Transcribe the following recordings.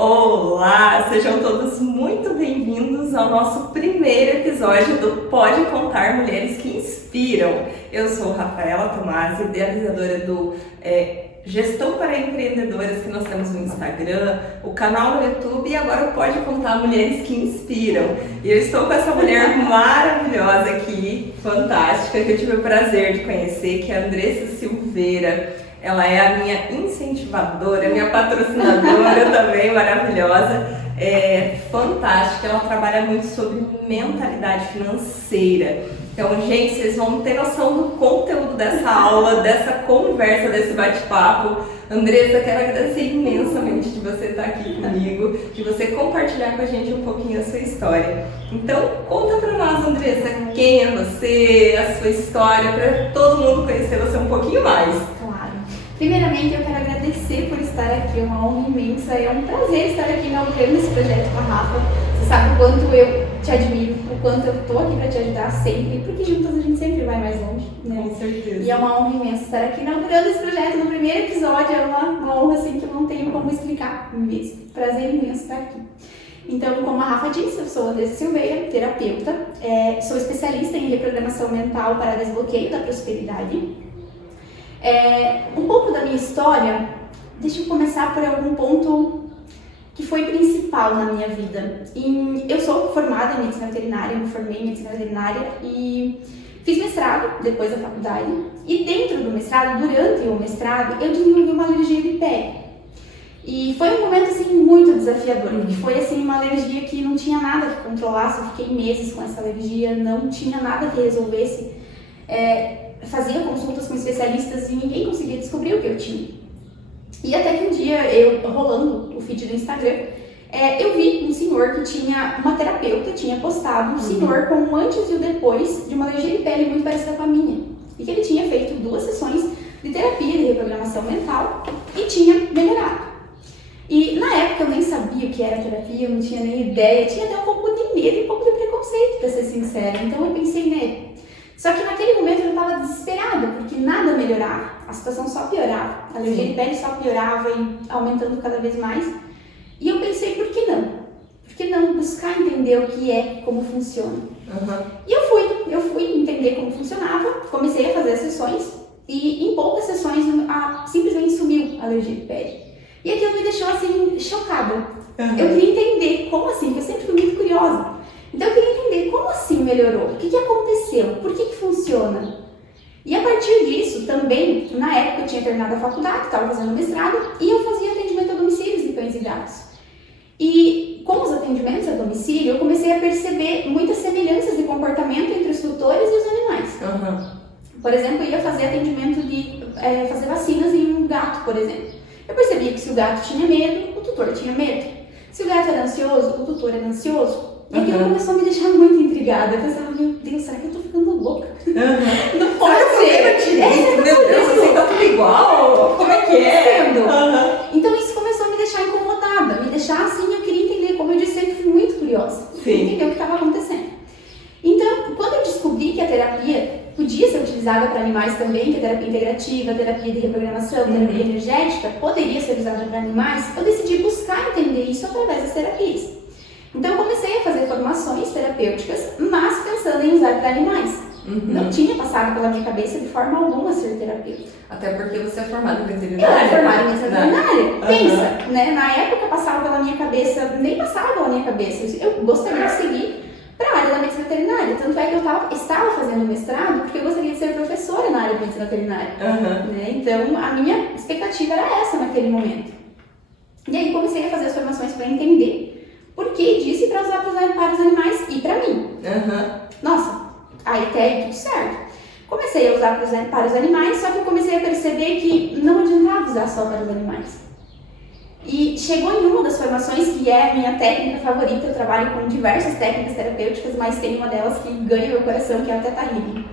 Olá, sejam todos muito bem-vindos ao nosso primeiro episódio do Pode Contar Mulheres que Inspiram. Eu sou Rafaela Tomasi, idealizadora do Gestão para Empreendedoras que nós temos no Instagram, o canal no YouTube e agora o Pode Contar Mulheres que Inspiram. E eu estou com essa mulher maravilhosa aqui, fantástica, que eu tive o prazer de conhecer, que é a Andressa Silveira. Ela é a minha incentivadora, minha patrocinadora também, maravilhosa, fantástica. Ela trabalha muito sobre mentalidade financeira. Então, gente, vocês vão ter noção do conteúdo dessa aula, dessa conversa, desse bate-papo. Andressa, quero agradecer imensamente de você estar aqui comigo, de você compartilhar com a gente um pouquinho a sua história. Então, conta pra nós, Andressa, quem é você, a sua história, para todo mundo conhecer você um pouquinho mais. Primeiramente, eu quero agradecer por estar aqui, é uma honra imensa, é um prazer estar aqui inaugurando esse projeto com a Rafa. Você sabe o quanto eu te admiro, o quanto eu estou aqui para te ajudar sempre, porque juntas a gente sempre vai mais longe, né? Com certeza. E é uma honra imensa estar aqui inaugurando esse projeto no primeiro episódio, é uma honra assim que eu não tenho como explicar mesmo. Prazer imenso estar aqui. Então, como a Rafa disse, eu sou Andressa Silveira, terapeuta, sou especialista em reprogramação mental para desbloqueio da prosperidade. Um pouco da minha história, deixa eu começar por algum ponto que foi principal na minha vida. Eu sou formada em medicina veterinária, eu me formei em medicina veterinária e fiz mestrado depois da faculdade. E dentro do mestrado, durante o mestrado, eu desenvolvi uma alergia de pele. E foi um momento assim muito desafiador, porque foi assim uma alergia que não tinha nada que controlasse, eu fiquei meses com essa alergia, não tinha nada que resolvesse. Fazia consultas com especialistas e ninguém conseguia descobrir o que eu tinha. E até que um dia, eu rolando o feed do Instagram, eu vi um senhor que tinha, uma terapeuta, tinha postado um senhor com um antes e o depois de uma alergia de pele muito parecida com a minha. E que ele tinha feito 2 sessões de terapia de reprogramação mental e tinha melhorado. E na época eu nem sabia o que era terapia, eu não tinha nem ideia, tinha até um pouco de medo e um pouco de preconceito, pra ser sincera. Então eu pensei nele. Só que naquele momento eu estava desesperada, porque nada melhorava, a situação só piorava, a alergia de pele só piorava e aumentando cada vez mais. E eu pensei, por que não? Por que não buscar entender o que é, como funciona? E eu fui entender como funcionava, comecei a fazer as sessões e em poucas sessões simplesmente sumiu a alergia de pele. E aquilo me deixou assim, chocada. Eu queria entender como assim, porque eu sempre fui muito curiosa. Então eu queria entender como assim melhorou, o que aconteceu, por que funciona. E a partir disso também, na época eu tinha terminado a faculdade, estava fazendo mestrado e eu fazia atendimento a domicílios de cães e gatos. E com os atendimentos a domicílio eu comecei a perceber muitas semelhanças de comportamento entre os tutores e os animais. Por exemplo, eu ia fazer atendimento de fazer vacinas em um gato, por exemplo. Eu percebia que se o gato tinha medo, o tutor tinha medo. Se o gato era ansioso, o tutor era ansioso. E aquilo começou a me deixar muito intrigada. Eu pensava, meu Deus, será que eu tô ficando louca? Não pode ser. Meu Deus, assim, tá tudo igual? Como é que é? Então isso começou a me deixar incomodada, me deixar assim, eu queria entender, como eu disse, sempre fui muito curiosa. Queria entender o que estava acontecendo. Então, quando eu descobri que a terapia podia ser utilizada para animais também, que a terapia integrativa, a terapia de reprogramação, a terapia energética, poderia ser usada para animais, eu decidi buscar entender isso através das terapias. Então eu comecei a fazer formações terapêuticas, mas pensando em usar para animais. Não tinha passado pela minha cabeça de forma alguma ser terapeuta. Até porque você é formada em veterinária. Eu era formada em medicina veterinária. Pensa, né? Na época passava pela minha cabeça, nem passava pela minha cabeça. Eu gostaria de seguir para a área da medicina veterinária. Tanto é que eu estava fazendo mestrado porque eu gostaria de ser professora na área de medicina veterinária. Né? Então a minha expectativa era essa naquele momento. E aí comecei a fazer as formações para entender por que disse para usar para os animais e para mim. Nossa, aí até aí tudo certo. Comecei a usar para os animais, só que eu comecei a perceber que não adiantava usar só para os animais. E chegou em uma das formações, que é a minha técnica favorita, eu trabalho com diversas técnicas terapêuticas, mas tem uma delas que ganha meu coração, que é a Theta Healing.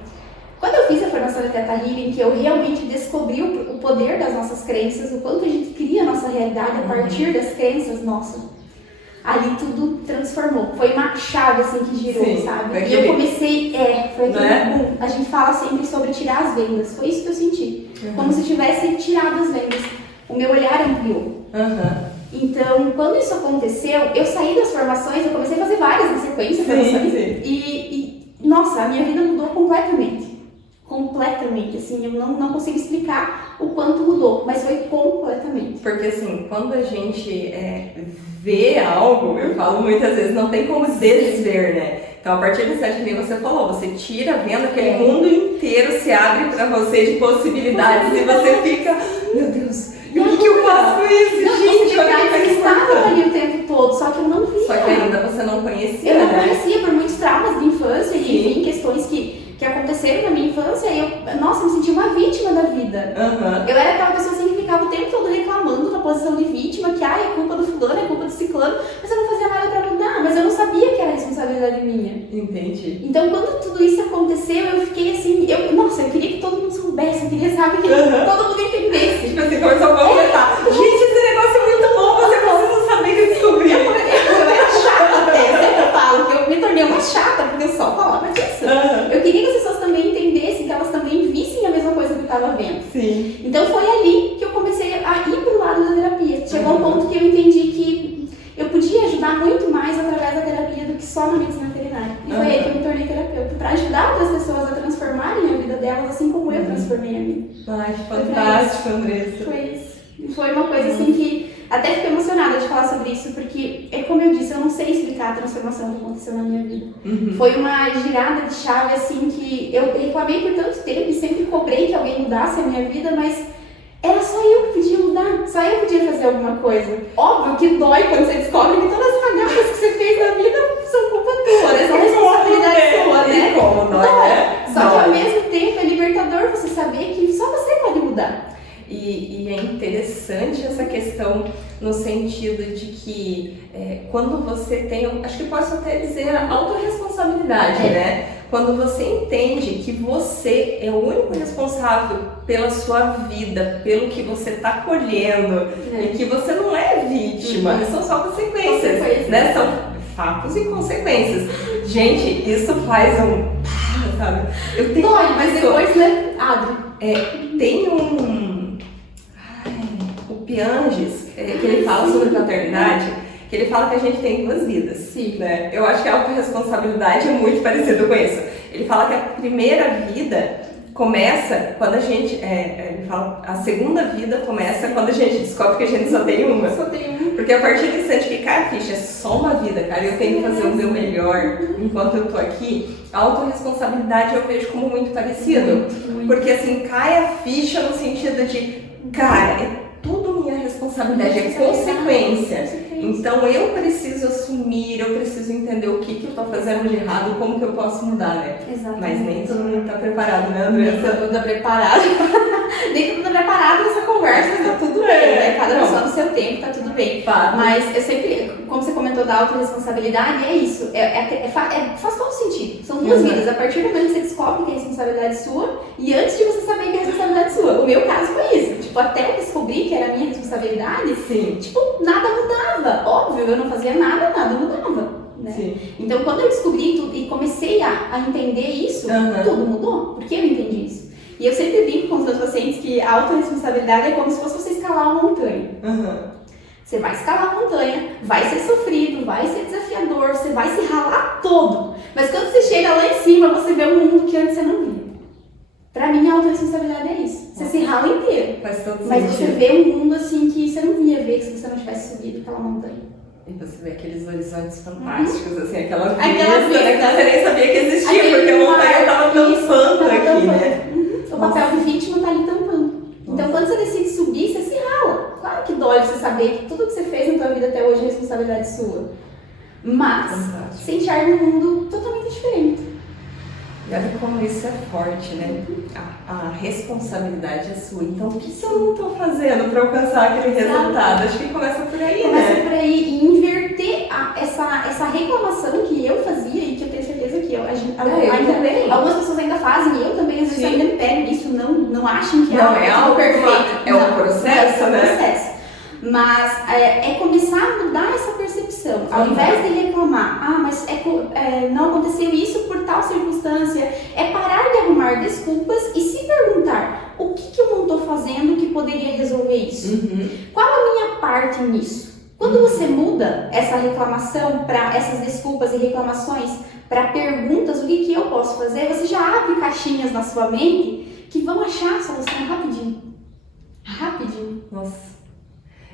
Quando eu fiz a formação da Theta Healing, que eu realmente descobri o poder das nossas crenças, o quanto a gente cria a nossa realidade a partir das crenças, nossa, ali tudo transformou. Foi uma chave assim que girou, sabe? E eu comecei, foi aquele boom. A gente fala sempre sobre tirar as vendas. Foi isso que eu senti. Como se tivesse tirado as vendas. O meu olhar ampliou. Então, quando isso aconteceu, eu saí das formações, eu comecei a fazer várias na sequência, formações, nossa, a minha vida mudou completamente. Completamente, assim, eu não consigo explicar o quanto mudou, mas foi completamente. Porque assim, quando a gente vê algo, eu falo muitas vezes, não tem como desver, né? Então, a partir do 7 que você falou, você tira vendo aquele mundo inteiro se abre pra você de possibilidades e você fica, meu Deus, e o que eu faço com isso? Não, Gente, olha que estavam ali o tempo todo, só que eu não via. Só que ainda você não conhecia, eu não né? conhecia por muitos traumas de infância e, enfim, questões que aconteceram na minha infância e eu me senti uma vítima da vida. Eu era aquela pessoa assim que ficava o tempo todo reclamando na posição de vítima, que é culpa do fulano, é culpa do ciclano, mas eu não fazia nada pra mudar, mas eu não sabia que era responsabilidade minha. Entendi. Então, quando tudo isso aconteceu, eu fiquei assim, eu queria que todo mundo soubesse, eu queria, sabe, que todo mundo entendesse. Tipo assim, começou a comentar. Gente, esse negócio é muito bom, você precisa saber que eu descobri. Eu era chata até, eu sempre falo que eu me tornei uma chata, porque eu só falava disso. Eu queria que as pessoas também entendessem, que elas também vissem a mesma coisa que eu estava vendo. Sim. Então foi ali que eu comecei a ir pro lado da terapia. Chegou um ponto que eu entendi que eu podia ajudar muito mais através da terapia do que só na medicina veterinária. E foi aí que eu me tornei terapeuta, para ajudar outras pessoas a transformarem a vida delas, assim como eu transformei a minha. Ai, que fantástico, Andressa. Foi isso. Foi uma coisa assim que até fiquei emocionada de falar sobre isso, porque, como eu disse, eu não sei explicar a transformação que aconteceu na minha vida. Foi uma girada de chave, assim, que eu reclamei por tanto tempo e sempre cobrei que alguém mudasse a minha vida, mas era só eu que podia mudar, só eu podia fazer alguma coisa. Óbvio que dói quando você descobre que todas as cagadas que você fez na vida são culpa tua, né? São responsabilidade sua, né? Como dói, né? Só que ao mesmo tempo é libertador você saber que só você pode mudar. E é interessante essa questão no sentido de que quando você tem, acho que posso até dizer a autorresponsabilidade, né? Quando você entende que você é o único responsável pela sua vida, pelo que você está colhendo, e que você não é vítima, são só consequências, né? São fatos e consequências. Gente, isso faz sabe? Eu tenho mas depois, né? Abre. Tem o Piages, que ele fala sobre paternidade, que ele fala que a gente tem duas vidas. Sim. Né? Eu acho que a autorresponsabilidade é muito parecido com isso. Ele fala que a primeira vida começa quando a gente... ele fala, a segunda vida começa quando a gente descobre que a gente só tem uma. Só tem uma. Porque a partir do instante que cai a ficha, é só uma vida, cara, eu tenho que fazer o meu melhor enquanto eu tô aqui. A autorresponsabilidade eu vejo como muito parecido. Muito. Porque assim, cai a ficha no sentido de, cara, é tudo minha responsabilidade, é consequência. Então eu preciso assumir, eu preciso entender o que eu tô fazendo de errado, como que eu posso mudar, né? Exatamente. Mas nem todo mundo tá preparado, né, Andressa? Nem todo mundo tá preparado. Nem todo mundo tá preparado nessa conversa, mas tá tudo bem, né? Cada pessoa no seu tempo, tá tudo bem. Mas eu sempre, como você comentou da autorresponsabilidade, é isso. Faz todo sentido. São duas vidas. A partir do momento que você descobre que é responsabilidade sua e antes de você saber que é responsabilidade sua. O meu caso foi isso. Tipo, até eu descobrir que era minha responsabilidade, tipo, nada mudava. Óbvio, eu não fazia nada mudava. Né? Sim. Então, quando eu descobri tudo e comecei a entender isso, tudo mudou. Porque eu entendi isso. E eu sempre brinco com os meus pacientes que a autorresponsabilidade é como se fosse você escalar uma montanha. Você vai escalar a montanha, vai ser sofrido, vai ser desafiador, você vai se ralar todo. Mas quando você chega lá em cima, você vê um mundo que antes você não via. Pra mim, a autorresponsabilidade é isso. Você se rala inteiro. Faz todo mas sentido. você vê um mundo assim que você não via ver se você não tivesse subido aquela montanha. E você vê aqueles horizontes fantásticos, assim, aquela vista, né, que você nem sabia que existia, porque a montanha tava tampando aqui, né? O papel de vítima tá ali tampando. Então, quando você decide subir, você se rala. Claro que dói você saber que tudo que você fez na tua vida até hoje é responsabilidade sua. Mas, você enxerga um mundo totalmente diferente. E olha como isso é forte, né? A responsabilidade é sua. Então, o que eu não tô fazendo para alcançar aquele resultado? Acho que começa por aí, Começa por aí e inverter essa reclamação que eu fazia e que eu tenho certeza que algumas pessoas ainda fazem, e eu também às vezes ainda me pego nisso, não achem que é algo perfeito. É um processo, é um né? processo. Mas é começar a mudar essa percepção. Ao invés de reclamar, mas não aconteceu isso por tal circunstância, é parar de arrumar desculpas e se perguntar o que eu não estou fazendo que poderia resolver isso? Qual a minha parte nisso? Quando você muda essa reclamação para essas desculpas e reclamações para perguntas, o que eu posso fazer, você já abre caixinhas na sua mente que vão achar a solução rapidinho. Rapidinho. Nossa.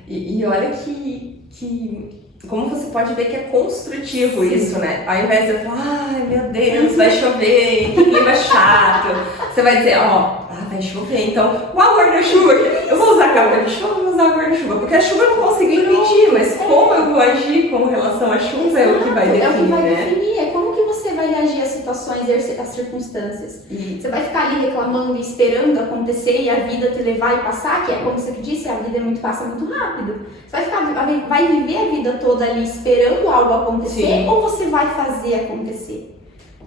E olha que como você pode ver que é construtivo isso, né? Ao invés de eu falar, ai meu Deus, vai chover, que clima chato. Você vai dizer, ó, vai chover, então, qual guarda-chuva? Eu vou usar guarda-chuva ou vou usar guarda-chuva? Porque a chuva eu não consigo impedir, mas como eu vou agir com relação à chuva é o que vai definir, é o que vai né? definir, é como que você vai reagir às situações e às circunstâncias. Você vai ficar ali reclamando e esperando acontecer e a vida te levar e passar, que é como você disse, a vida passa muito rápido. Você vai viver a vida toda ali esperando algo acontecer. Sim. Ou você vai fazer acontecer,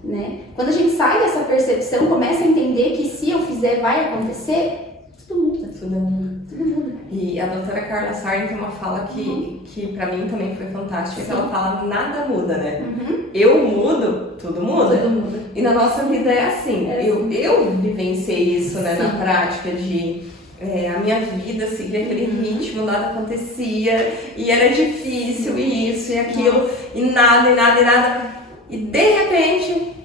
né? Quando a gente sai dessa percepção, começa a entender que se eu fizer vai acontecer, tudo muda. Tudo muda. E a doutora Carla Sarni tem uma fala que pra mim também foi fantástica, que ela fala, nada muda, né? Eu mudo, tudo muda. Tudo muda. E na nossa vida é assim. Eu vivenciei isso, né, na prática de... a minha vida seguia aquele ritmo, nada acontecia, e era difícil, e isso, e aquilo, e nada. E de repente,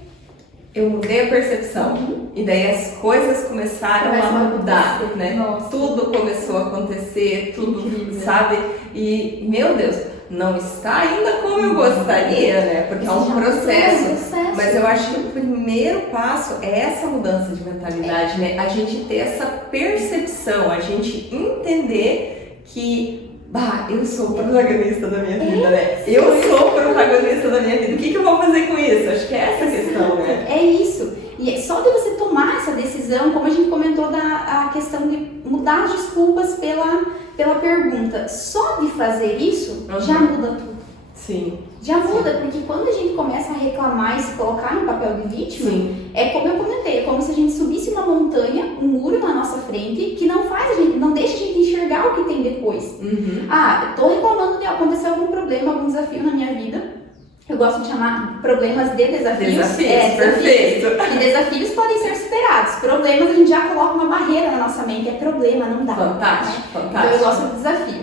eu mudei a percepção. E daí as coisas começaram a mudar, né? Nossa. Tudo começou a acontecer, tudo, incrível. Sabe? E, meu Deus, não está ainda como eu gostaria, né? Porque é um processo. Mas eu acho que o primeiro passo é essa mudança de mentalidade, né? A gente ter essa percepção, a gente entender que, eu sou o protagonista da minha vida, né? Eu sou o protagonista da minha vida. O que eu vou fazer com isso? Acho que é essa a questão, né? É isso. E só de você tomar essa decisão, como a gente comentou a questão de mudar as desculpas pela pergunta, só de fazer isso, já muda tudo. Sim. Já muda, porque quando a gente começa a reclamar e se colocar no papel de vítima, é como eu comentei, é como se a gente subisse uma montanha, um muro na nossa frente, que não deixa a gente enxergar o que tem depois. Eu tô reclamando de acontecer algum problema, algum desafio na minha vida. Eu gosto de chamar problemas de desafios. Desafios, perfeito. E desafios podem ser superados. Problemas a gente já coloca uma barreira na nossa mente, é problema, não dá. Fantástico, né? fantástico. Então eu gosto de desafio.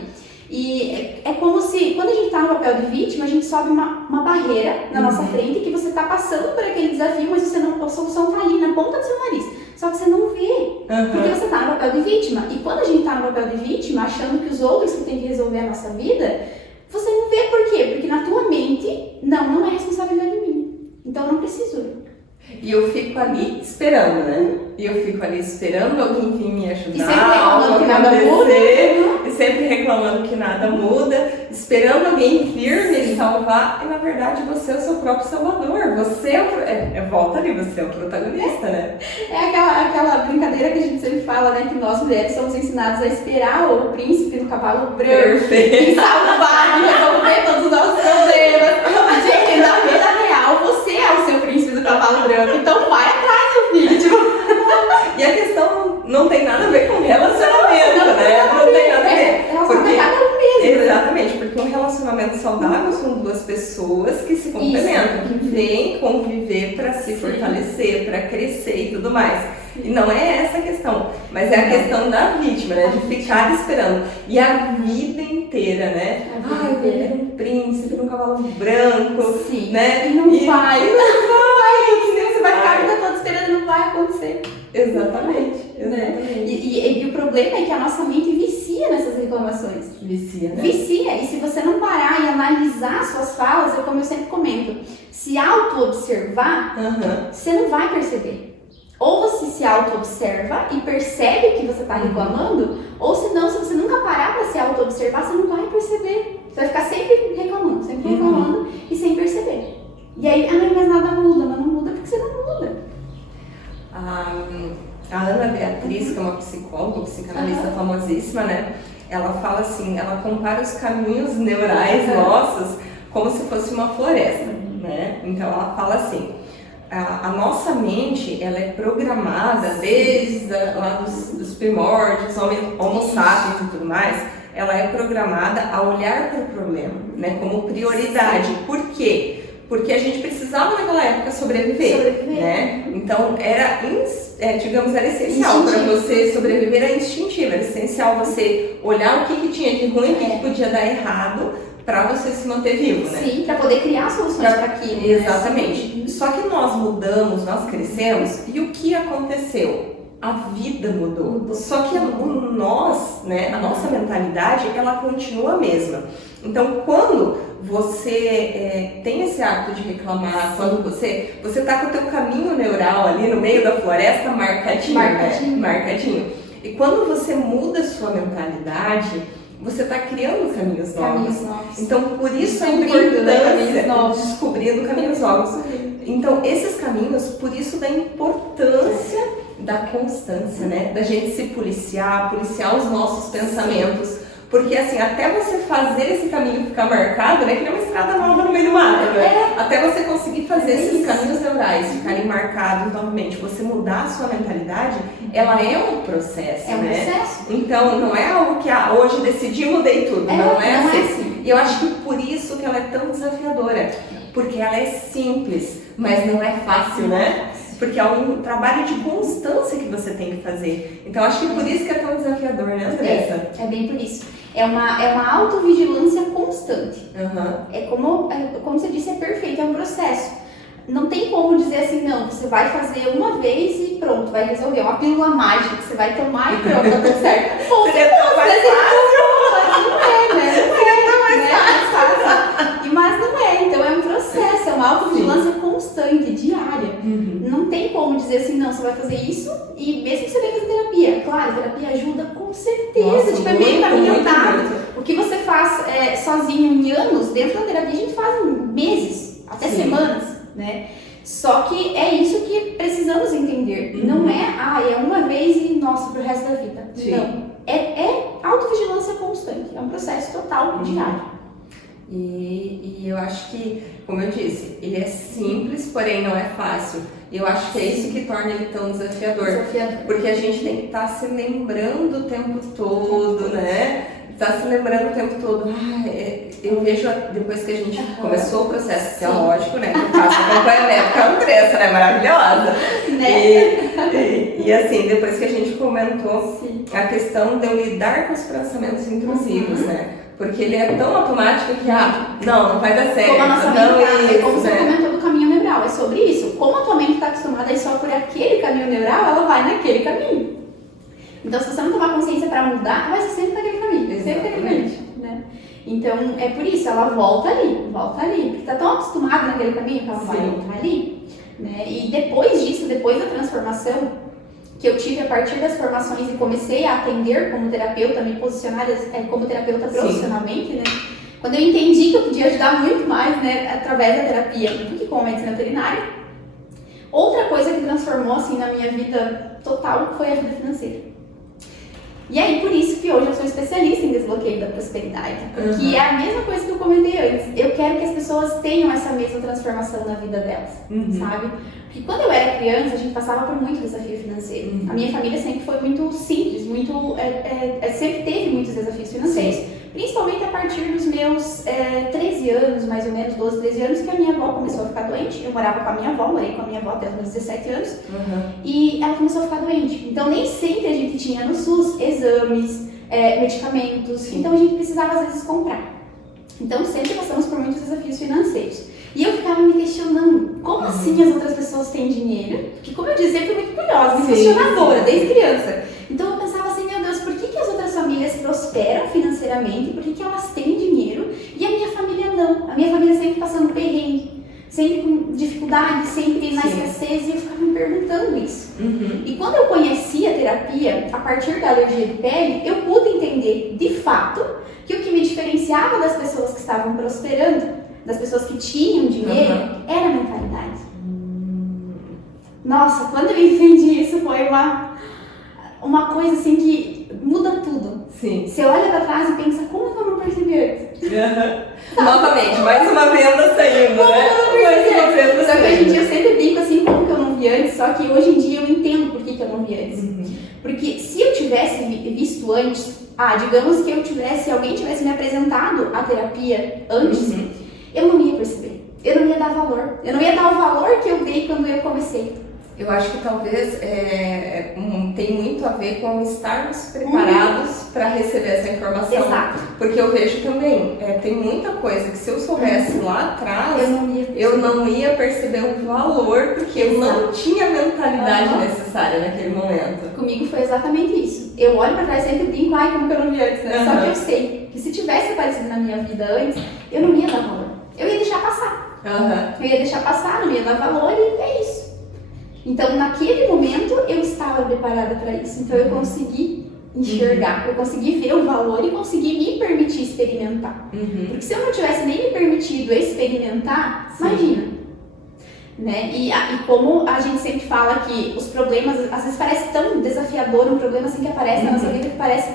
E é como se, quando a gente está no papel de vítima, a gente sobe uma barreira na nossa frente, que você está passando por aquele desafio, mas a solução está ali na ponta do seu nariz. Só que você não vê, porque você está no papel de vítima. E quando a gente está no papel de vítima, achando que os outros que têm que resolver a nossa vida, você não vê por quê? Porque na tua mente, não é responsabilidade minha. Então eu não preciso. E eu fico ali esperando, né? E eu fico ali esperando alguém vir me ajudar. E sempre reclamando que nada muda. E sempre reclamando que nada muda. Esperando alguém vir me salvar. E na verdade você é o seu próprio salvador. Você volta ali, você é o protagonista, né? É aquela brincadeira que a gente sempre fala, né? Que nós mulheres somos ensinadas a esperar o príncipe no cavalo branco. Perfeito. E salvar, resolver todos os nossos problemas. Gente, na vida real, você é o seu príncipe do cavalo branco. Então vai atrás do vídeo. E a questão não tem nada a ver com relacionamento, né? Não tem nada a ver. Porque cada um mesmo. Exatamente, porque um relacionamento saudável são duas pessoas que se complementam, que vêm conviver para se fortalecer, para crescer e tudo mais. E não é essa a questão, mas é a questão da vítima, né? De ficar esperando. E a vida inteira, né? Eu quero um príncipe num cavalo branco. Sim. Né? E não vai. Você vai ficar a vida toda esperando e não vai acontecer. Exatamente. Né? E o problema é que a nossa mente vicia nessas reclamações. Vicia, né? Vicia. E se você não parar e analisar suas falas, como eu sempre comento, se auto-observar, você não vai perceber. Ou você se auto-observa e percebe que você está reclamando, ou senão, se você nunca parar para se auto-observar, você não vai perceber. Você vai ficar sempre reclamando e sem perceber. E aí, mas nada muda, mas não muda porque você não muda. A Ana Beatriz, que é uma psicóloga, psicanalista famosíssima, né? Ela fala assim, ela compara os caminhos neurais nossos como se fosse uma floresta, né? Então ela fala assim, a nossa mente, ela é programada desde lá dos primórdios, Homo sapiens e tudo mais, ela é programada a olhar para o problema, né, como prioridade. Por quê? porque a gente precisava naquela época sobreviver. Né? Então era essencial para você sobreviver, era instintivo, era essencial você olhar o que tinha de ruim, o que podia dar errado para você se manter vivo, né? Sim, para poder criar soluções para aquilo. Exatamente. Né? Só que nós mudamos, nós crescemos e o que aconteceu? A vida mudou. Só que nós, né, a nossa mentalidade, ela continua a mesma. Então, quando você tem esse hábito de reclamar, quando você tá com o teu caminho neural ali no meio da floresta marcadinho. Né? Marcadinho. E quando você muda a sua mentalidade, você está criando caminhos novos. Então, por isso a importância, descobrindo caminhos novos. Então, esses caminhos, por isso da importância da constância, né? Da gente se policiar os nossos pensamentos. Porque assim, até você fazer esse caminho ficar marcado, né? Que nem uma estrada nova no meio do mato, né? Até você conseguir fazer esses caminhos neurais ficarem marcados novamente, você mudar a sua mentalidade, ela é um processo, Processo. Então, não é algo que hoje decidi, mudei tudo. Não é assim. E eu acho que por isso que ela é tão desafiadora. Porque ela é simples, mas não é fácil, né? Porque é um trabalho de constância que você tem que fazer. Então, acho que por isso que é tão desafiador, né, Andressa? É bem por isso. É uma autovigilância constante. É como você disse, é perfeito, é um processo. Não tem como dizer assim, não, você vai fazer uma vez e pronto, vai resolver. É uma pílula mágica que você vai tomar e pronto, tá tudo certo. Pô, seria tão mais fácil. Mas não é, então é um processo, é uma autovigilância constante, diária. Não tem como dizer assim, não, você vai fazer isso e mesmo que você venha fazer terapia. Claro, a terapia ajuda com certeza. Nossa, é meio caminho andado. O que você faz sozinho em anos, dentro da terapia a gente faz em meses, até semanas, né? Só que é isso que precisamos entender. Não é uma vez e nossa, pro resto da vida. Não. É autovigilância constante, é um processo total diário. E eu acho que, como eu disse, ele é simples, porém não é fácil. E eu acho que é isso que torna ele tão desafiador. Porque a gente tem que estar se lembrando o tempo todo, né? Tá se lembrando o tempo todo. Eu vejo, depois que a gente começou o processo, que é lógico, né? Que eu faço acompanhamento com a Andressa, né? Maravilhosa. Né? E assim, depois que a gente comentou a questão de eu lidar com os pensamentos intrusivos, né? Porque ele é tão automático que, não vai dar certo. Como a nossa mente como você comentou do caminho neural, é sobre isso. Como a tua mente está acostumada a ir só por aquele caminho neural, ela vai naquele caminho. Então, se você não tomar consciência para mudar, vai ser sempre naquele caminho. Sempre naquele caminho, né? Então, é por isso, ela volta ali. Porque está tão acostumada naquele caminho que ela vai voltar ali. Né? E depois disso, depois da transformação que eu tive a partir das formações e comecei a atender como terapeuta, me posicionar como terapeuta profissionalmente, né? Quando eu entendi que eu podia ajudar muito mais, né, através da terapia do que com a medicina veterinária, outra coisa que transformou assim na minha vida total foi a vida financeira. E aí, por isso que hoje eu sou especialista em desbloqueio da prosperidade. Que é a mesma coisa que eu comentei antes. Eu quero que as pessoas tenham essa mesma transformação na vida delas, sabe? Porque quando eu era criança, a gente passava por muito desafio financeiro. A minha família sempre foi muito simples, sempre teve muitos desafios financeiros. Principalmente a partir dos meus 13 anos, mais ou menos, 12, 13 anos, que a minha avó começou a ficar doente. Eu morava com a minha avó, morei com a minha avó até os meus 17 anos. E ela começou a ficar doente. Então, nem sempre a gente tinha no SUS exames, medicamentos. Então, a gente precisava, às vezes, comprar. Então, sempre passamos por muitos desafios financeiros. E eu ficava me questionando, como assim as outras pessoas têm dinheiro? Porque, como eu dizia, eu fui muito curiosa, questionadora, desde criança. Então, eu pensava assim, meu Deus, por que as outras famílias prosperam financeiramente? Por que elas têm dinheiro e a minha família não? A minha família sempre passando perrengue, sempre com dificuldade, sempre na escassez, e eu ficava me perguntando isso. E quando eu conheci a terapia, a partir da alergia de pele, eu pude entender, de fato, que o que me diferenciava das pessoas que estavam prosperando, das pessoas que tinham dinheiro, era a mentalidade. Nossa, quando eu entendi isso, foi uma coisa assim que muda tudo. Você olha pra trás e pensa, como que eu não percebi antes? Novamente, mais uma venda saindo, né? Só que hoje em dia eu sempre brinco assim, como que eu não vi antes, só que hoje em dia eu entendo por que eu não vi antes. Porque se eu tivesse visto antes, digamos que alguém tivesse me apresentado a terapia antes, eu não ia perceber. eu não ia dar valor. Eu não ia dar o valor que eu dei quando eu comecei. Eu acho que talvez tem muito a ver com estarmos preparados para receber essa informação. Exato. Porque eu vejo também, tem muita coisa que se eu soubesse lá atrás, eu não ia perceber o valor, porque eu não tinha a mentalidade necessária naquele momento. Comigo foi exatamente isso. Eu olho para trás e sempre brinco, ai, como que eu não vi antes, né? Só que eu sei que se tivesse aparecido na minha vida antes, eu não ia dar valor. Eu ia deixar passar. Eu ia deixar passar, não ia dar valor e é isso. Então, naquele momento, eu estava preparada para isso. Então, eu consegui enxergar, eu consegui ver o valor e consegui me permitir experimentar. Porque se eu não tivesse nem me permitido experimentar, imagina. Né? E como a gente sempre fala que os problemas, às vezes parece tão desafiador, um problema assim que aparece na nossa vida que parece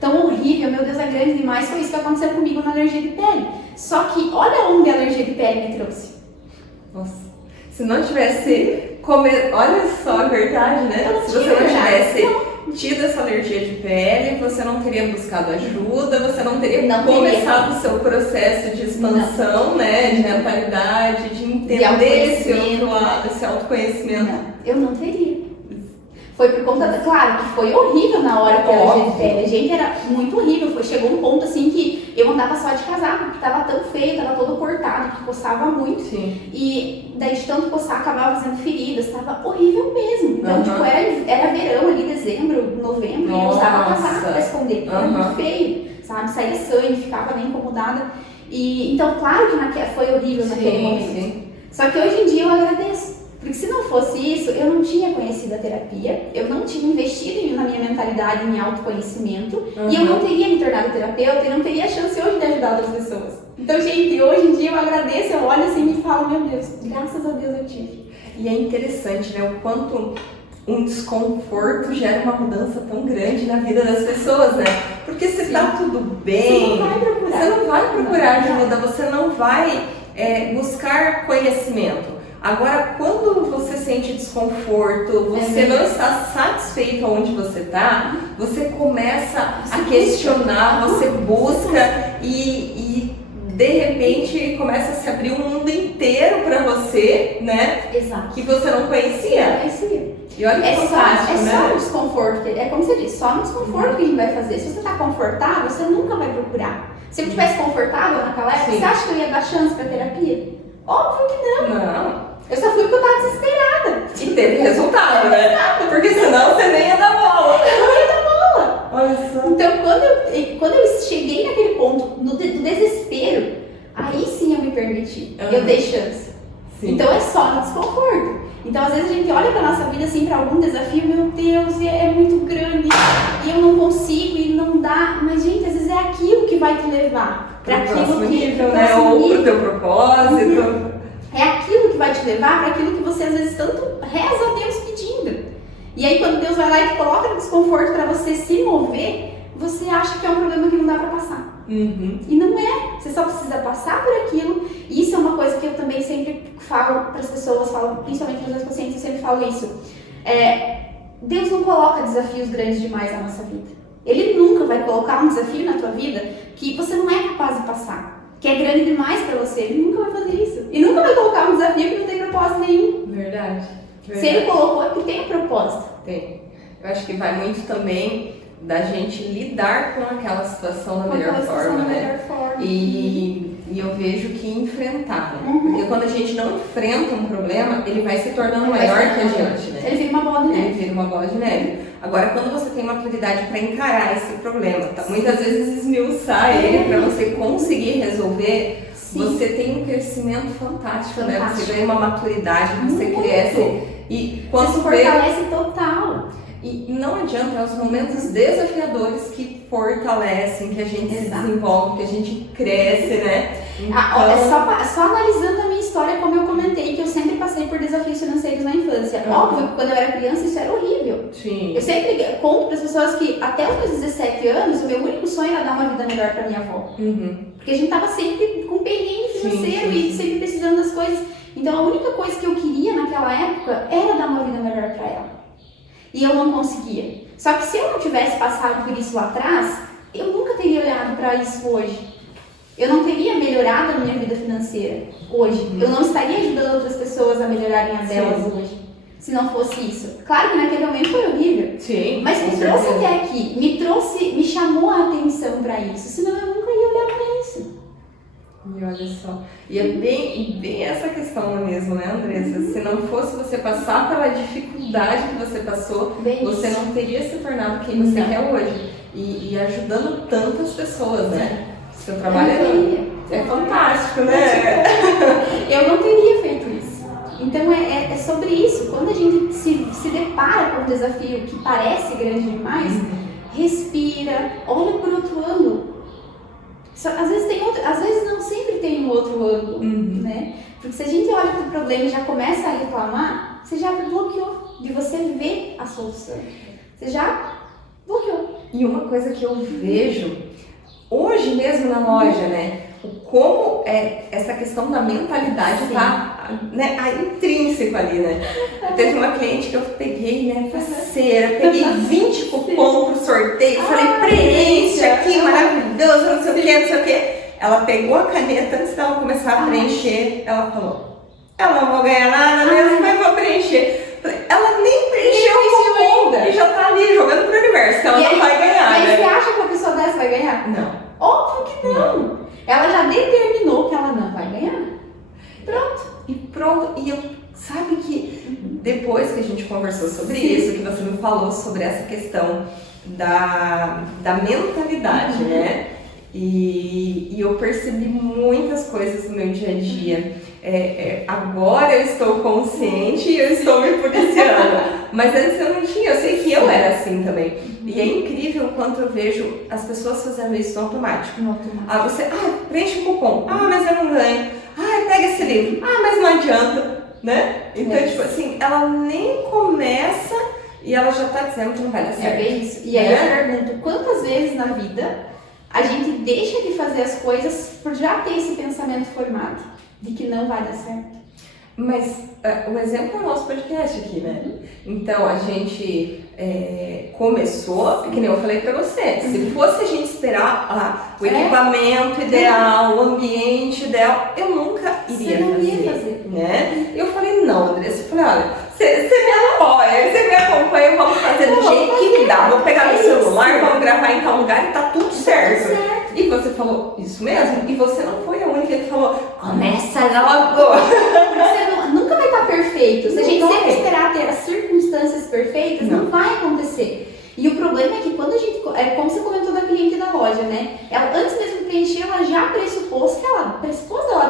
tão horrível, meu Deus, é grande demais. Foi isso que aconteceu comigo na alergia de pele. Só que olha onde a alergia de pele me trouxe. Nossa. Se não tivesse olha só a verdade, né? Se você não tivesse tido essa alergia de pele, você não teria buscado ajuda, você não teria começado o seu processo de expansão, né? De mentalidade, de entender esse outro lado, esse autoconhecimento. Não, eu não teria. Foi por conta claro que foi horrível na hora que a alergia de pele. Gente, era muito horrível. Chegou um ponto assim que eu andava só de casaco, porque tava tão feio, tava todo cortado, que coçava muito. Sim. E daí de tanto coçar, acabava fazendo feridas, tava horrível mesmo. Então, tipo, era verão ali, dezembro, novembro, e eu usava casaco pra esconder. Era muito feio, sabe? Saía sangue, ficava bem incomodada. E, então, claro que foi horrível naquele momento. Sim. Só que hoje em dia eu agradeço. Porque se não fosse isso, eu não tinha conhecido a terapia, eu não tinha investido na minha mentalidade, em autoconhecimento, e eu não teria me tornado terapeuta e não teria a chance hoje de ajudar outras pessoas. Então, gente, hoje em dia eu agradeço, eu olho assim e falo, meu Deus, graças a Deus eu tive. E é interessante, né, o quanto um desconforto gera uma mudança tão grande na vida das pessoas, né? Porque se tá tudo bem, você não vai procurar ajuda, você não vai buscar conhecimento. Agora, quando você sente desconforto, você não está satisfeito onde você está, você começa a questionar, você busca e de repente começa a se abrir um mundo inteiro para você, né? Exato. Que você não conhecia. E olha que fantástico, né? É só no desconforto, é como você disse, só no desconforto que a gente vai fazer. Se você está confortável, você nunca vai procurar. Se eu estivesse confortável naquela época, você acha que eu ia dar chance para terapia? Óbvio que não. Não. Eu só fui porque eu tava desesperada. E teve resultado, né? Porque senão você nem ia dar bola. Eu não ia dar bola. Olha só. Então, quando eu cheguei naquele ponto do desespero, aí sim eu me permiti. Eu dei chance. Sim. Então é só no desconforto. Então às vezes a gente olha pra nossa vida assim, pra algum desafio, meu Deus, é muito grande e eu não consigo e não dá. Mas gente, às vezes é aquilo que vai te levar pra aquilo que nível, né? Ou pro teu propósito. É aquilo que vai te levar para aquilo que você às vezes tanto reza a Deus pedindo. E aí quando Deus vai lá e te coloca no desconforto para você se mover, você acha que é um problema que não dá para passar. E não é. Você só precisa passar por aquilo. E isso é uma coisa que eu também sempre falo para as pessoas, principalmente para os meus pacientes, eu sempre falo isso. Deus não coloca desafios grandes demais na nossa vida. Ele nunca vai colocar um desafio na tua vida que você não é capaz de passar. Que é grande demais pra você, ele nunca vai fazer isso. E nunca vai colocar um desafio que não tem propósito nenhum. Verdade. Se ele colocou é porque tem um propósito. Tem. Eu acho que vai muito também da gente lidar com aquela situação da melhor forma, né? E eu vejo que enfrentar, né? Porque quando a gente não enfrenta um problema, ele vai se tornando maior que a gente, né? Ele vira uma bola de neve. Ele vira uma bola de neve. Agora, quando você tem maturidade para encarar esse problema, muitas vezes esmiuçar ele para você conseguir resolver, você tem um crescimento fantástico, né? Você ganha uma maturidade, você cresce e quando você se fortalece total. E não adianta, é os momentos desafiadores que fortalecem, que a gente se desenvolve, que a gente cresce, né? Então... só analisando a minha história, como eu comentei, que eu sempre passei por desafios financeiros na infância. Óbvio que quando eu era criança isso era horrível. Sim. Eu sempre conto para as pessoas que até os meus 17 anos, o meu único sonho era dar uma vida melhor para minha avó. Porque a gente tava sempre com perrengue financeiro e sempre precisando das coisas. Então a única coisa que eu queria naquela época era dar uma vida melhor para ela. E eu não conseguia. Só que se eu não tivesse passado por isso lá atrás, eu nunca teria olhado para isso hoje. Eu não teria melhorado a minha vida financeira. financeira hoje. Eu não estaria ajudando outras pessoas a melhorarem a delas hoje, se não fosse isso. Claro que naquele momento foi horrível. Sim. Mas me trouxe até aqui, me chamou a atenção para isso, senão eu nunca ia olhar para isso. E olha só, e é bem essa questão mesmo, né, Andressa? Se não fosse você passar pela dificuldade que você passou, você não teria se tornado quem você quer hoje. E ajudando tantas pessoas, né? Seu trabalho é fantástico, né? Eu não teria feito isso. Então é sobre isso. Quando a gente se depara com um desafio que parece grande demais, respira, olha por outro ângulo. Às vezes tem outro, às vezes não sempre tem um outro ângulo, né? Porque se a gente olha para o problema e já começa a reclamar, você já bloqueou de você ver a solução. Você já bloqueou. E uma coisa que eu vejo hoje mesmo na loja, né? Como essa questão da mentalidade tá, né, intrínseco ali, né? Teve uma cliente que eu peguei, né, parceira, peguei 20 cupom pro sorteio, falei, preenche aqui, maravilhoso, não sei o que, não sei o que. Ela pegou a caneta, antes dela começar a preencher, ela falou, eu não vou ganhar nada mesmo, mas vou preencher. Ela nem preencheu o cupom ainda. E já tá ali jogando pro universo, que ela não vai ganhar, mas né? você acha que uma pessoa dessa vai ganhar? Não. Óbvio que não. Ela já determinou que ela não vai ganhar. Pronto. E eu, sabe que depois que a gente conversou sobre isso, que você me falou sobre essa questão da mentalidade, né? E eu percebi muitas coisas no meu dia a dia. Agora eu estou consciente e eu estou me policiando. Mas antes eu não tinha, eu sei que eu era assim também. E é incrível o quanto eu vejo as pessoas fazendo isso no automático. Você, preenche o cupom, mas eu não ganho. Pega esse livro, mas não adianta, né? Então, tipo assim, ela nem começa e ela já tá dizendo que não vai dar certo. É bem isso. E aí eu pergunto, quantas vezes na vida a gente deixa de fazer as coisas por já ter esse pensamento formado de que não vai dar certo? Mas o exemplo é o nosso podcast aqui, né? Então, a gente começou, que nem eu falei pra você, se fosse a gente esperar o equipamento ideal, o ambiente ideal, eu nunca iria fazer, né? Eu falei, não, Andressa, eu falei, olha, você me apoia, você me acompanha, vamos fazer do jeito que me dá, vou pegar meu celular, vamos gravar em tal lugar e tá tudo certo. E você falou, isso mesmo? E você não foi a única que falou, começa logo! Você nunca vai estar perfeito. Se a gente sempre esperar ter as circunstâncias perfeitas, não vai acontecer. E o problema é que quando a gente, como você comentou da cliente da loja, né? Ela, antes mesmo de preencher, ela já pressupôs que ela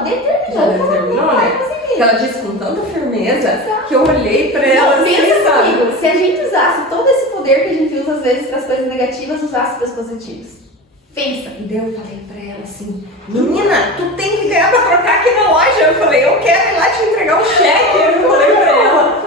determinou, né? Que ela disse com tanta firmeza que eu olhei pra ela assim, pensa comigo, se a gente usasse todo esse poder que a gente usa às vezes para as coisas negativas, usasse para as positivas. Pensa. E daí eu falei pra ela assim, menina, tu tem que ganhar pra trocar aqui na loja. Eu falei, eu quero ir lá te entregar o cheque. Eu falei pra ela.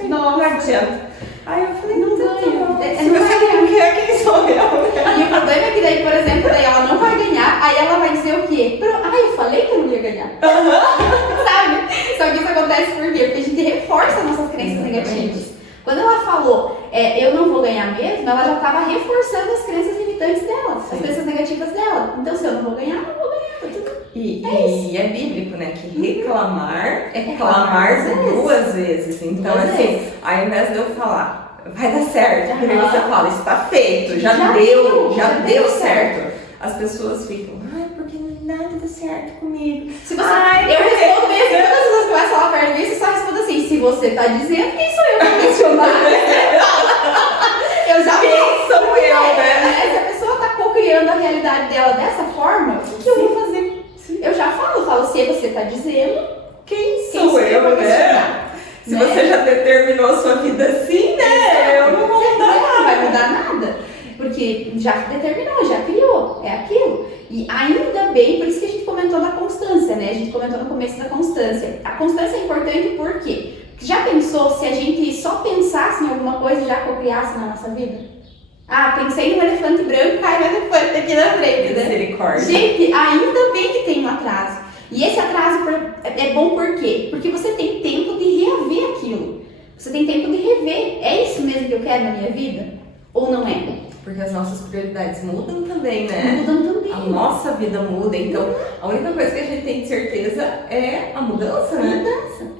Não adianta. Aí eu falei, não ganha. Se você não quer, quem sou eu? E o problema é que daí, por exemplo, daí ela não vai ganhar, aí ela vai dizer o quê? Eu falei que eu não ia ganhar. Sabe? Só que isso acontece por quê? Porque a gente reforça nossas crenças negativas. Quando ela falou, eu não vou ganhar mesmo, ela já estava reforçando as crenças limitantes dela, as crenças negativas dela. Então, se eu não vou ganhar, eu não vou ganhar. E é bíblico, né? Que reclamar é clamar duas vezes. Então, assim, ao invés de eu falar, vai dar certo, porque você fala, está feito, já deu certo. As pessoas ficam, porque nada dá certo comigo. Se você, eu respondo mesmo, quando as pessoas começam a falar perto de mim, você só responde assim, se você tá dizendo, quem sou eu pra questionar? Eu já quem sou eu, né? Se a pessoa tá co-criando a realidade dela dessa forma, o que eu vou fazer? Eu já falo, se você tá dizendo, quem sou eu, né? Se você já determinou a sua vida assim, né? Eu não vou mudar nada. Não vai mudar nada. Porque já determinou, já criou, é aquilo. E ainda bem, por isso que a gente comentou da constância, né? A gente comentou no começo da constância. A constância é importante por quê? Já pensou se a gente só pensasse em alguma coisa e já cocriasse na nossa vida? Pensei num elefante branco, cai um elefante aqui na frente, né? Misericórdia. Gente, ainda bem que tem um atraso. E esse atraso é bom por quê? Porque você tem tempo de reaver aquilo. Você tem tempo de rever. É isso mesmo que eu quero na minha vida? Ou não é? Porque as nossas prioridades mudam também, né? Mudam também. A nossa vida muda. Então, a única coisa que a gente tem de certeza é a mudança, né? Mudança.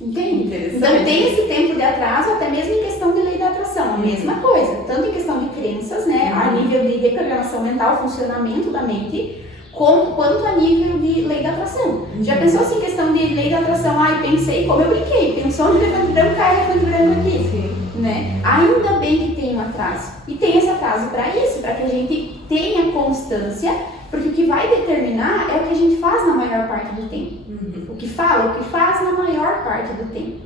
Entende? Interessante. Então tem esse tempo de atraso, até mesmo em questão de lei da atração, a mesma coisa, tanto em questão de crenças, né, a nível de reprogramação mental, funcionamento da mente, quanto a nível de lei da atração. Já pensou assim, em questão de lei da atração, pensei, como eu brinquei, pensou no elefante branco, cai elefante branco aqui. Sim. Né? Ainda bem que tem um atraso. E tem esse atraso para isso, para que a gente tenha constância, porque o que vai determinar é o que a gente faz na maior parte do tempo. O que faz na maior parte do tempo.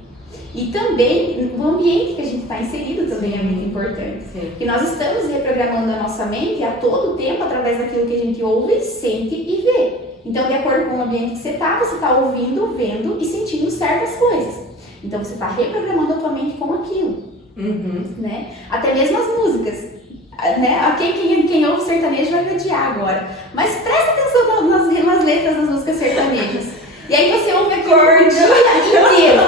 E também o ambiente que a gente está inserido também é muito importante. Sim. Porque nós estamos reprogramando a nossa mente a todo tempo através daquilo que a gente ouve, sente e vê. Então, de acordo com o ambiente que você está ouvindo, vendo e sentindo certas coisas. Então, você está reprogramando a tua mente com aquilo. Né? Até mesmo as músicas, né? Quem ouve sertanejo vai me odiar agora, mas presta atenção nas letras das músicas sertanejas, e aí você ouve aquilo o dia inteiro.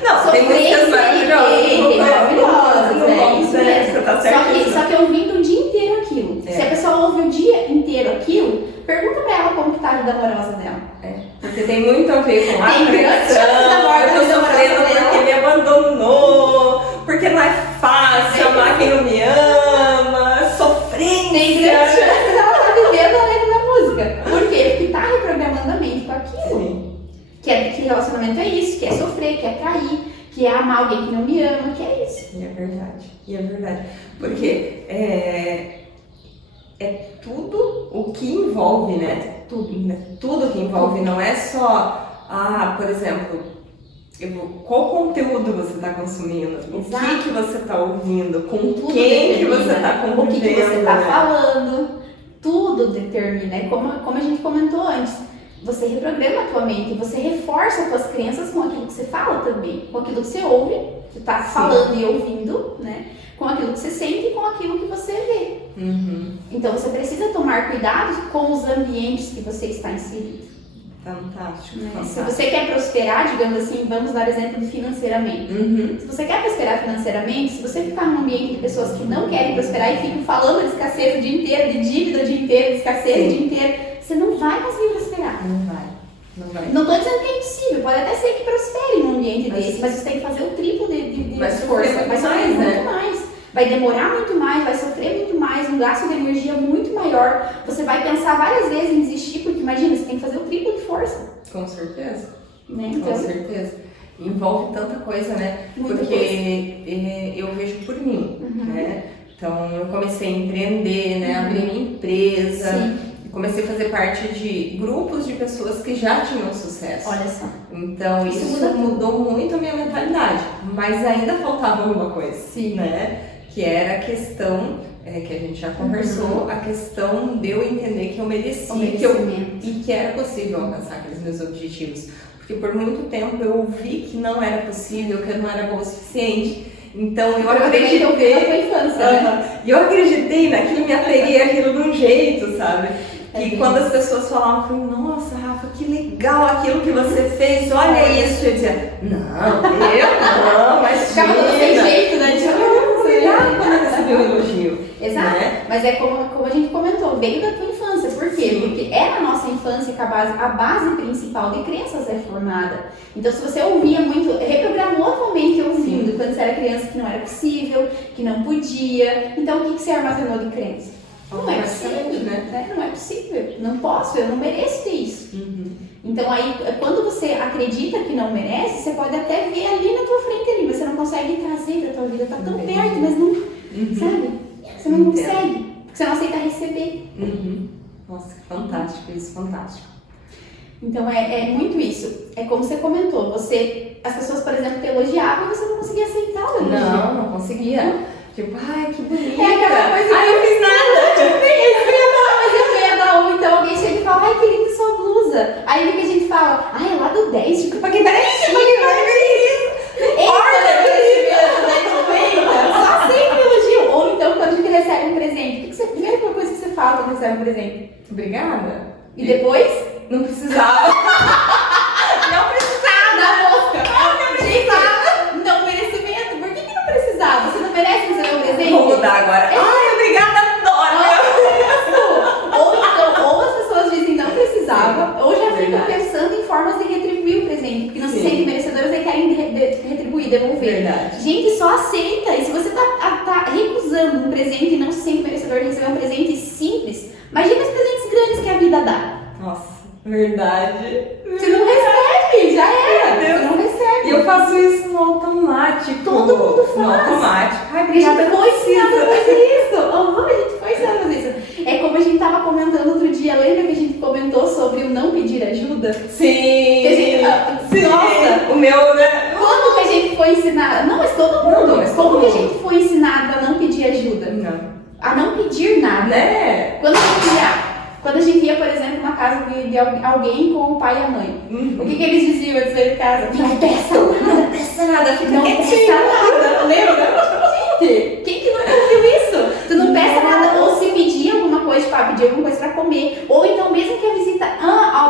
Não, tem músicas maravilhosas, é isso mesmo. Você tá certo. Só que ouvindo o dia inteiro aquilo, se a pessoa ouve o dia inteiro aquilo, pergunta pra ela como que tá a vida amorosa dela. Porque tem muito a ver com a Tem grandes chances da eu tô sofrendo porque me abandonou, porque não é fácil amar quem não me ama, sofrência. Tem grandes chances dela estar vivendo a letra da música. Por quê? Porque tá reprogramando a mente com aquilo. Sim. Que relacionamento é isso, que é sofrer, que é trair, que é amar alguém que não me ama, que é isso. E é verdade. Porque é tudo o que envolve, né? Tudo que envolve, não é só, por exemplo, qual conteúdo você está consumindo, Exato. o que você está ouvindo, com Tudo quem que determina, você está convivendo. o que você está né? falando, tudo determina. É como a gente comentou antes, você reprograma a tua mente, você reforça as tuas crenças com aquilo que você fala também, com aquilo que você ouve, você está falando e ouvindo, né? Com aquilo que você sente e com aquilo que você vê. Então você precisa tomar cuidado com os ambientes que você está inserido. Fantástico, Né? fantástico. Se você quer prosperar, digamos assim, vamos dar exemplo de financeiramente. Se você quer prosperar financeiramente, se você ficar num ambiente de pessoas que não querem prosperar e ficam falando de escassez o dia inteiro, de dívida o dia inteiro, de escassez o dia inteiro, você não vai conseguir prosperar. Não vai. Não estou dizendo que é impossível, pode até ser que prospere num ambiente desse, mas você tem que fazer o triplo de esforço. Vai sofrer muito mais. Vai demorar muito mais, vai sofrer muito mais, um gasto de energia muito maior. Você vai pensar várias vezes em desistir, porque imagina, você tem que fazer o triplo de força. Com certeza. Né? Com certeza. Envolve tanta coisa, né? Muita Porque eu vejo por mim, né? Então, eu comecei a empreender, né? Abri minha empresa. Sim. Comecei a fazer parte de grupos de pessoas que já tinham sucesso. Olha só. Então, isso mudou muito a minha mentalidade. Mas ainda faltava alguma coisa, Sim. né? Que era a questão, que a gente já conversou, a questão de eu entender que eu merecia e que era possível alcançar aqueles meus objetivos. Porque por muito tempo eu ouvi que não era possível, que eu não era boa o suficiente. Então eu acreditei. Na tua infância, né? E eu acreditei naquilo, me apeguei àquilo de um jeito, sabe? E quando as pessoas falavam, eu falei, nossa, Rafa, que legal aquilo que você fez, olha isso. Eu dizia, não, mas ficava todo sem jeito, né? Quando eu recebi um elogio. Exato. Né? Mas é como a gente comentou, veio da tua infância. Por quê? Sim. Porque é na nossa infância que a base principal de crenças é formada. Então, se você ouvia muito, reprogramou a tua mente ouvindo quando você era criança que não era possível, que não podia. Então, o que você armazenou de crença? Não é possível, né? Não é possível, não posso, eu não mereço ter isso. Então aí, quando você acredita que não merece, você pode até ver ali na tua frente ali, mas você não consegue trazer pra tua vida, tá tão perto, mas não, sabe? Você não consegue, porque você não aceita receber. Nossa, fantástico isso, fantástico. Então é muito isso, é como você comentou, as pessoas, por exemplo, te elogiavam e você não conseguia aceitar o elogio. Não conseguia. Tipo, ai, que bonita. É aquela coisa. Ai, eu fiz nada. Mas eu ia dar uma, então alguém chega e fala, ai, que linda sua blusa. Aí o que a gente fala, ai, é lá do 10, tipo, pra quem tá chique, só sempre elogio. Ou então, quando a gente recebe um presente, a primeira coisa que você fala quando recebe um presente? Obrigada. E depois? Não precisava. Não precisava. Na mosca. Não precisava. Não merecimento. Por que não precisava? Você não merece receber um presente? Vou mudar agora. Ai, obrigada, adoro. Ou então, presente, porque não se Sim. sentem merecedoras e querem retribuir, devolver. Verdade. Gente, só aceita. E se você tá recusando um presente e não se sente merecedor de receber um presente simples, imagina os presentes grandes que a vida dá. Nossa, verdade. Você não recebe, já era. Meu Deus. Você não recebe. E eu faço isso no automático. Todo mundo faz. No automático. Ai, Porque a obrigada, gente foi ensinado a precisa. fazer isso. A gente foi ensinado a fazer isso. É como a gente tava comentando outro dia. Lembra que a gente comentou sobre o não pedir ajuda? Sim. Que a gente- Sim. Nossa. O meu, né? Quando que a gente foi ensinado? Não, mas todo mundo. Não, mas todo Como que a mundo. gente foi ensinado a não pedir ajuda? Não. A não pedir nada. Né? Quando a gente ia, por exemplo, na casa de alguém com o pai e a mãe. O que eles diziam antes de sair de casa? Não peça nada. Não peça nada, fica Não peça quietinho. nada. Lembra? Gente, quem que nunca ouviu isso? Tu não peça nada. Ou se pedir alguma coisa, tipo, pedir alguma coisa pra comer. Ou então mesmo que a visita...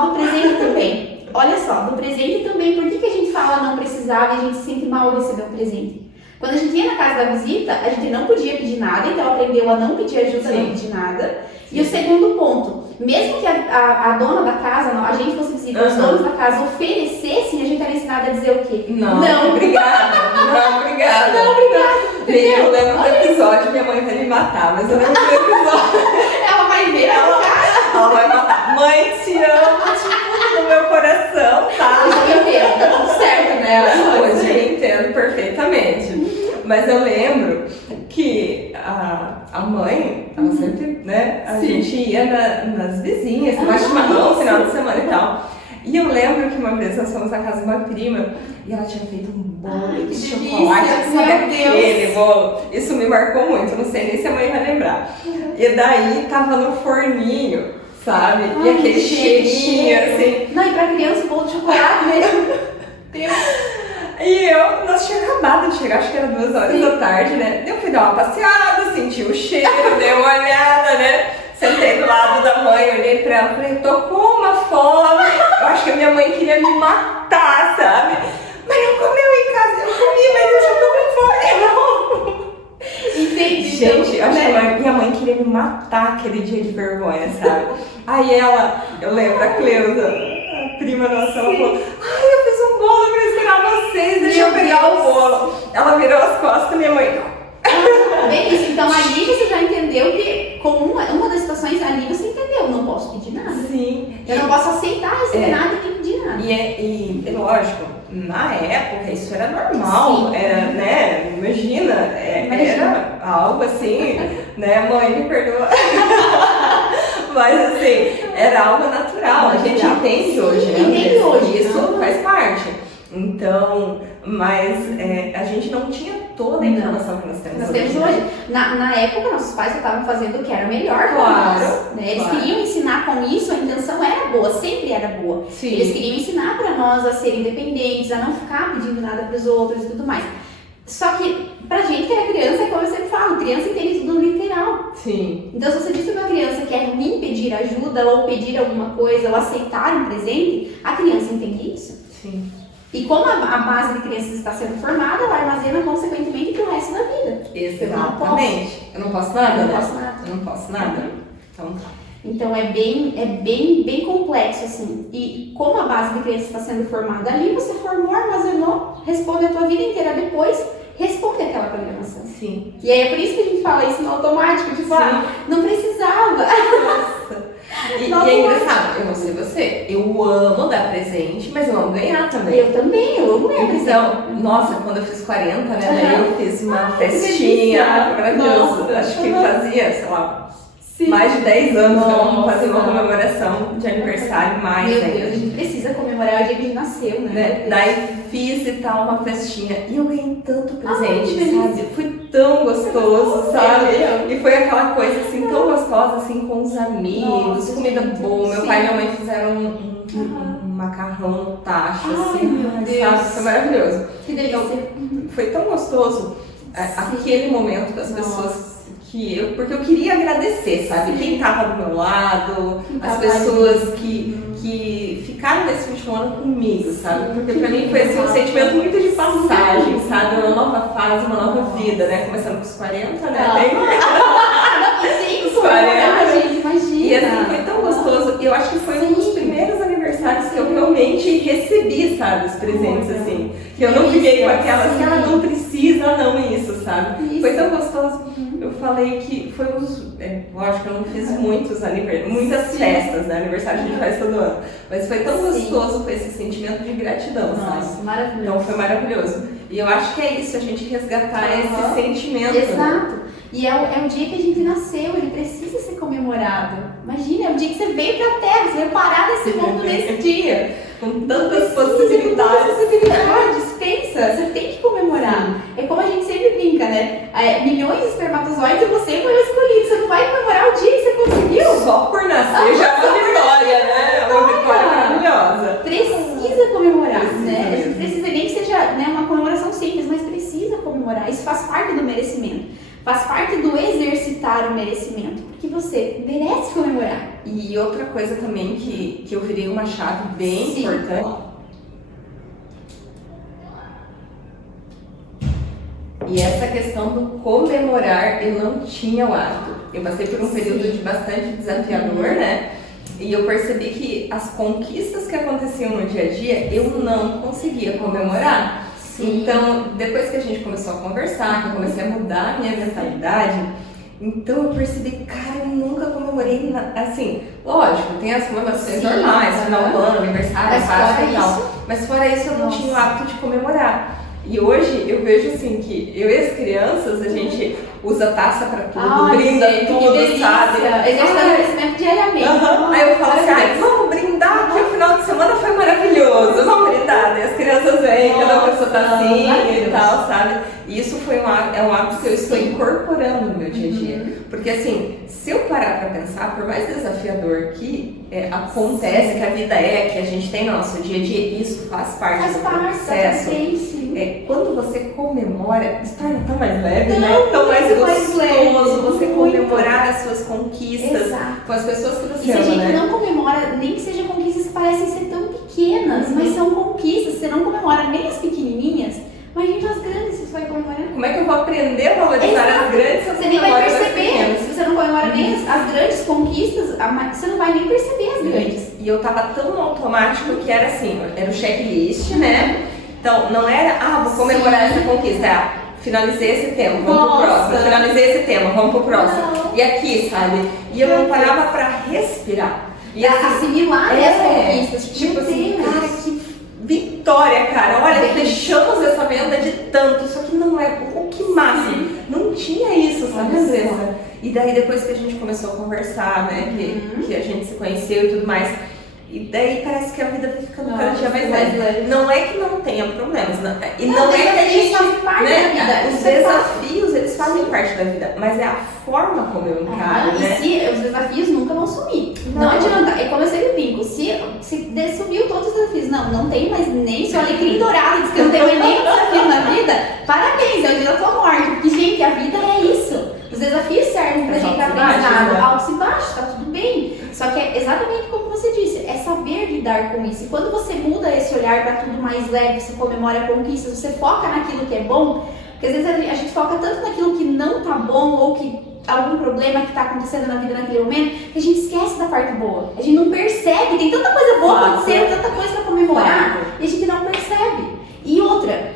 do presente também. Olha só, do presente também. Por que a gente fala não precisava e a gente se sente mal ao receber um presente? Quando a gente ia na casa da visita, a gente não podia pedir nada, então aprendeu a não pedir ajuda, Sim. não pedir nada. E o segundo ponto, mesmo que a dona da casa, a gente fosse visita, os donos da casa oferecessem, a gente era ensinado a dizer o quê? Não, obrigada. Não, obrigada. Não, obrigada. Bem, eu lembro do episódio, minha mãe vai me matar, mas eu lembro do episódio. Ela vai ver, ela Ela vai matar. Mãe, te amo, tipo, no meu coração, tá? eu entendo, tá tudo certo, né? Hoje eu entendo perfeitamente. Mas eu lembro que a mãe, ela sempre, né? A Sim. gente ia nas vizinhas, tomar chimarrão no final de semana e tal. E eu lembro que uma vez nós fomos na casa de uma prima e ela tinha feito um bolo Ai, que de delícia, chocolate. Sabe meu aquele Deus. bolo? Isso me marcou muito, não sei nem se a mãe vai lembrar. E daí tava no forninho, sabe? E Ai, aquele cheirinho, cheiro. assim. Não, e pra criança, bolo de chocolate mesmo. Deus. E nós tínhamos acabado de chegar, acho que era 2 horas da tarde, né? Eu fui dar uma passeada, senti o cheiro, dei uma olhada, né? Sentei do lado da mãe, olhei pra ela, falei, tô com uma fome. Eu acho que a minha mãe queria me matar, sabe? Mas não comeu em casa, eu comi, mas eu já tô com fome. Entendi. Gente, eu acho que né? minha mãe queria me matar aquele dia de vergonha, sabe? Aí eu lembro, a Cleusa, a prima nossa, ela falou, ai, eu fiz um bolo pra ensinar vocês, deixa eu Meu pegar Deus. o bolo. Ela virou as costas, minha mãe, Bem isso, então ali você já entendeu que com uma das situações ali você entendeu, não posso pedir nada. sim. Eu não posso aceitar receber É. nada e nem pedir nada. E lógico, na época isso era normal, Sim. era, né, imagina, era algo assim, né, mãe, me perdoa. Mas assim, era algo natural, a gente Natural. entende Sim, hoje, né? entende às vezes, hoje, que isso não. faz parte. Então, mas a gente não tinha toda a informação que nós temos Nós hoje. temos hoje. Na época, nossos pais estavam fazendo o que era melhor para Claro, nós. Né? Eles claro. queriam ensinar com isso, a intenção era boa, sempre era boa. Sim. Eles queriam ensinar para nós a ser independentes, a não ficar pedindo nada para os outros e tudo mais. Só que, pra gente que era criança, é como eu sempre falo, criança entende tudo no literal. Sim. Então, se você diz para uma criança que é ruim pedir ajuda ou pedir alguma coisa ou aceitar um presente, a criança entende isso. Sim. E como a base de crianças está sendo formada, ela armazena consequentemente pro resto da vida. Exatamente. Eu não posso nada, Eu não né? posso nada. Eu não posso nada. Então tá. Então é bem complexo, assim. E como a base de criança está sendo formada ali, você formou, armazenou, responde a tua vida inteira depois, responde aquela programação. Sim. E aí é por isso que a gente fala isso no automático, tipo, não precisava. Nossa. E Não, é engraçado, eu não sei você, eu amo dar presente, mas eu amo ganhar também. Eu também, eu amo mesmo. Então, nossa, quando eu fiz 40, né, daí eu fiz uma que festinha, delícia. maravilhoso. Nossa. Acho que Uhum. fazia, sei lá, Sim. mais de 10 anos que eu não Nossa. fazia uma comemoração de aniversário mais Meu ainda. Deus, a gente precisa comemorar o dia que a gente nasceu, né? Daí fiz e tal uma festinha e eu ganhei tanto presente, que sabe? Foi tão gostoso, sabe? Meu. E foi aquela coisa assim tão gostosa assim com os amigos, Nossa, comida gente, boa. Meu sim. pai e minha mãe fizeram um macarrão no tacho, Ai, assim, meu sabe? Deus. Foi maravilhoso. Que delícia. Foi tão gostoso aquele momento das Nossa. pessoas porque eu queria agradecer, sabe? Quem tava do meu lado, Quem as tava pessoas que ficaram nesse último ano comigo, sabe? Porque pra mim foi assim, um sentimento muito de passagem, sabe? Uma nova fase, uma nova vida, né? Começando com os 40, né? Sim, Os 40. gente, imagina. E assim, foi tão gostoso. Eu acho que foi um dos primeiros aniversários que eu realmente realmente recebi, sabe, os presentes, assim. Que eu não fiquei com aquela assim, ela não precisa, não, isso, sabe? Isso. Foi tão gostoso. Eu falei que foi lógico, eu não fiz muitas festas, né? Aniversário a gente faz todo ano. Mas foi tão gostoso com esse sentimento de gratidão, sabe? Maravilhoso. Então foi maravilhoso. E eu acho que é isso, a gente resgatar esse sentimento. Exato. E é o dia que a gente nasceu, ele precisa ser comemorado. Imagina, é o dia que você veio pra Terra, você veio parar nesse mundo nesse dia. Com tantas possibilidades. Pensa, você tem que comemorar. É como a gente sempre brinca, né? Milhões de espermatozoides e você foi o escolhido. Você não vai comemorar o dia que você conseguiu? Só por nascer já é uma vitória, né? É uma vitória maravilhosa. Precisa comemorar, né? A gente precisa, nem que seja, né, uma comemoração simples, mas precisa comemorar. Isso faz parte do merecimento. Faz parte do exercitar o merecimento, porque você merece comemorar. E outra coisa também que eu virei uma chave bem importante. E essa questão do comemorar, eu não tinha o hábito. Eu passei por um período de bastante desafiador, né? E eu percebi que as conquistas que aconteciam no dia a dia, eu não conseguia comemorar. Então, depois que a gente começou a conversar, que eu comecei a mudar a minha mentalidade, então eu percebi, cara, eu nunca comemorei, assim, lógico, tem as comemorações normais, final do ano, aniversário, Páscoa e tal, mas fora isso eu não tinha o hábito de comemorar. E hoje eu vejo assim que eu e as crianças, a gente usa taça pra tudo, brinda tudo, sabe? Exerce agradecimento diariamente. Aí eu falo assim, vamos brindar, que o final de semana foi maravilhoso, vamos brindar. Daí as crianças vêm, cada pessoa tá assim e tal, sabe? E isso foi um hábito que eu estou incorporando no meu dia a dia. Porque assim, se eu parar pra pensar, por mais desafiador que acontece, que a vida que a gente tem no nosso dia a dia, isso faz parte do processo. Quando você comemora, se torna tão mais leve, né? Tão mais gostoso você comemorar as suas conquistas com as pessoas que você ama, e se a gente né? não comemora, nem que sejam conquistas que parecem ser tão pequenas, mas são conquistas, você não comemora nem as pequenininhas, imagina as grandes que você vai comemorar. Como é que eu vou aprender a valorizar as grandes se eu você nem vai perceber, se você não comemora nem as grandes conquistas, você não vai nem perceber as grandes. E eu tava tão no automático que era assim, era o checklist, né? Então, não era, vou comemorar essa conquista, finalizei esse tema, vamos pro próximo, finalizei esse tema, vamos pro próximo. E aqui, sabe? E eu não parava pra respirar. E assim, assimilar as conquistas. Tipo assim, cara, que vitória, cara. Olha, fechamos essa venda de tanto, só que não é o que massa. Não tinha isso, sabe, Andressa? E daí, depois que a gente começou a conversar, né, que a gente se conheceu e tudo mais, e daí parece que a vida vai ficando cada dia mais leve. Não é que não tenha problemas, e não é que a gente fazem parte da vida. Os desafios, eles fazem parte da vida, mas é a forma como eu encaro, né? E os desafios nunca vão sumir. Não adianta, é como eu sempre brinco, se sumiu todos os desafios, não tem mais nem seu alecrim dourado, que não tem mais nenhum desafio na vida, parabéns, é o dia da tua morte, porque, gente, a vida é isso. Os desafios servem pra gente aprender altos e baixos, tá tudo bem. Só que é exatamente como você disse, é saber lidar com isso. E quando você muda esse olhar pra tudo mais leve, você comemora conquistas, você foca naquilo que é bom, porque às vezes a gente foca tanto naquilo que não tá bom ou que algum problema que tá acontecendo na vida naquele momento, que a gente esquece da parte boa. A gente não percebe, tem tanta coisa boa acontecendo, tanta coisa pra comemorar, e a gente não percebe. E outra,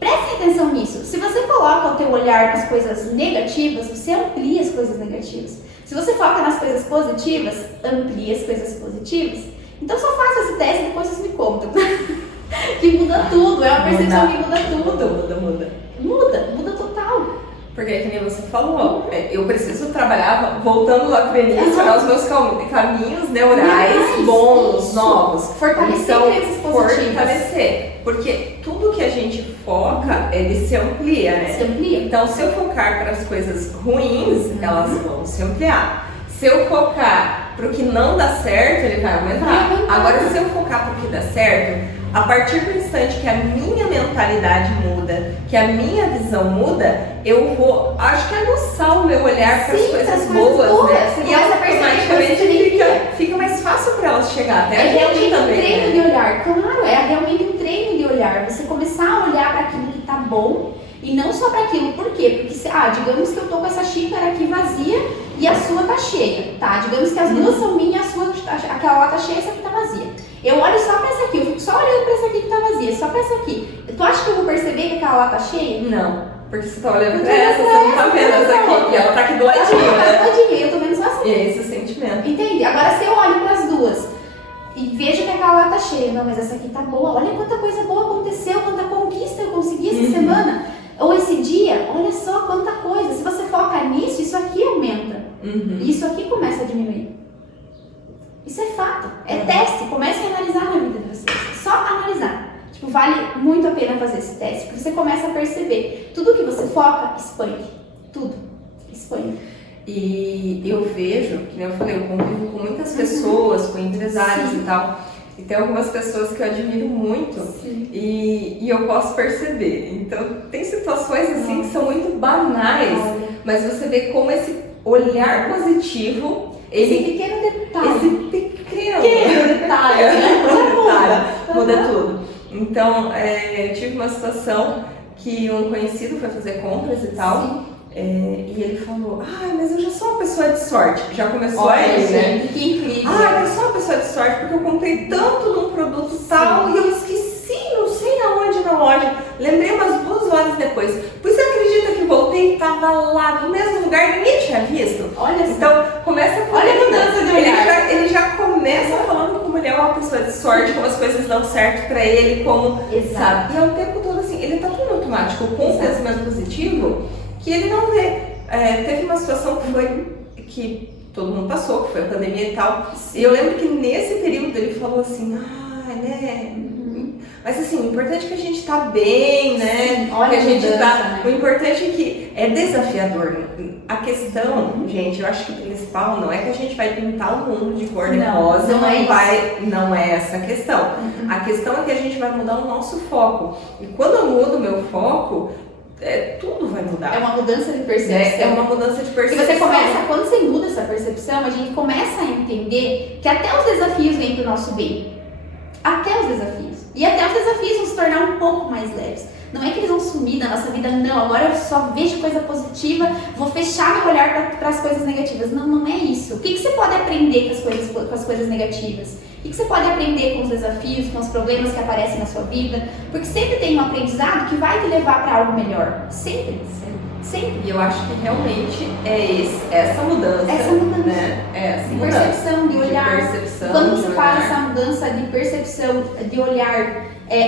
prestem atenção nisso. Se você coloca o teu olhar nas coisas negativas, você amplia as coisas negativas. Se você foca nas coisas positivas, amplia as coisas positivas. Então só faça esse teste e depois vocês me contam. Que muda tudo, é uma percepção que muda tudo. Muda total. Porque, que nem você falou, eu preciso trabalhar, voltando lá pro início, os meus caminhos neurais bons, novos. Fortalecer crenças positivas. Fortalecer. Porque tudo que a gente foca, ele se amplia, né? Se amplia. Então, se eu focar para as coisas ruins, elas vão se ampliar. Se eu focar pro que não dá certo, ele vai aumentar. Agora, se eu focar pro que dá certo, a partir do instante que a minha mentalidade muda, que a minha visão muda, eu vou, acho que aguçar o meu olhar para as coisas boas, né? E automaticamente fica mais fácil para elas chegar até a gente também. É realmente um treino de olhar, claro, é realmente um treino de olhar. Você começar a olhar para aquilo que tá bom e não só para aquilo. Por quê? Porque, digamos que eu tô com essa xícara aqui vazia e a sua tá cheia, tá? Digamos que as duas são minhas, aquela lá tá cheia, essa aqui tá vazia. Eu olho só pra essa aqui, eu peça aqui. Tu acha que eu vou perceber que aquela lá tá cheia? Não, porque você tá olhando pra essa, você não tá vendo essa aqui, e ela tá aqui do ladinho, né? Eu tô vendo só essa. E é esse o sentimento. Entende? Agora se eu olho pras duas e vejo que aquela lá tá cheia, não, mas essa aqui tá boa, olha quanta coisa boa aconteceu, quanta conquista eu consegui essa semana, ou esse dia, olha só quanta coisa. Se você foca nisso, isso aqui aumenta, e isso aqui começa a diminuir. Isso é fato, é teste. Comecem a analisar na vida de vocês, só analisar. Tipo, vale muito a pena fazer esse teste, porque você começa a perceber, tudo que você foca, expande, tudo, expande. E eu vejo, que nem eu falei, eu convivo com muitas pessoas, com empresários e tal, e tem algumas pessoas que eu admiro muito e eu posso perceber. Então, tem situações assim que são muito banais, mas você vê como esse olhar positivo, esse pequeno detalhe, muda tudo. Então, eu tive uma situação que um conhecido foi fazer compras e tal, e ele falou, mas eu já sou uma pessoa de sorte. Já começou aí, né? Que incrível. Eu sou uma pessoa de sorte porque eu comprei tanto num produto tal e eu esqueci, não sei aonde na loja. Lembrei umas 2 horas depois. Pois você acredita que voltei e tava lá no mesmo lugar, ninguém tinha visto? Olha só. Então, começa com olha a mudança de olhar. Ele já começa falando como ele é uma pessoa de sorte, como as coisas dão certo pra ele, como, sabe? E ao tempo todo assim, ele tá tão automático com o pensamento positivo que ele não vê. Teve uma situação que todo mundo passou, que foi a pandemia e tal. E eu lembro que nesse período ele falou assim, né? Mas assim, o importante é que a gente tá bem, né? Sim, olha que a gente mudança, tá. né? O importante é que é desafiador. A questão, gente, eu acho que o principal não é que a gente vai pintar o mundo de cor de rosa, não é essa a questão. A questão é que a gente vai mudar o nosso foco. E quando eu mudo o meu foco, tudo vai mudar. É uma mudança de percepção. É uma mudança de percepção. E você começa, quando você muda essa percepção, a gente começa a entender que até os desafios vêm pro nosso bem. Até os desafios. E até os desafios vão se tornar um pouco mais leves. Não é que eles vão sumir da nossa vida, não. Agora eu só vejo coisa positiva, vou fechar meu olhar para as coisas negativas. Não, não é isso. O que você pode aprender com as coisas negativas? O que você pode aprender com os desafios, com os problemas que aparecem na sua vida? Porque sempre tem um aprendizado que vai te levar para algo melhor. Sempre. Sempre. E eu acho que realmente essa mudança. Essa mudança. Né? Essa de mudança. percepção, de olhar. De percepção, quando você faz essa mudança de percepção, de olhar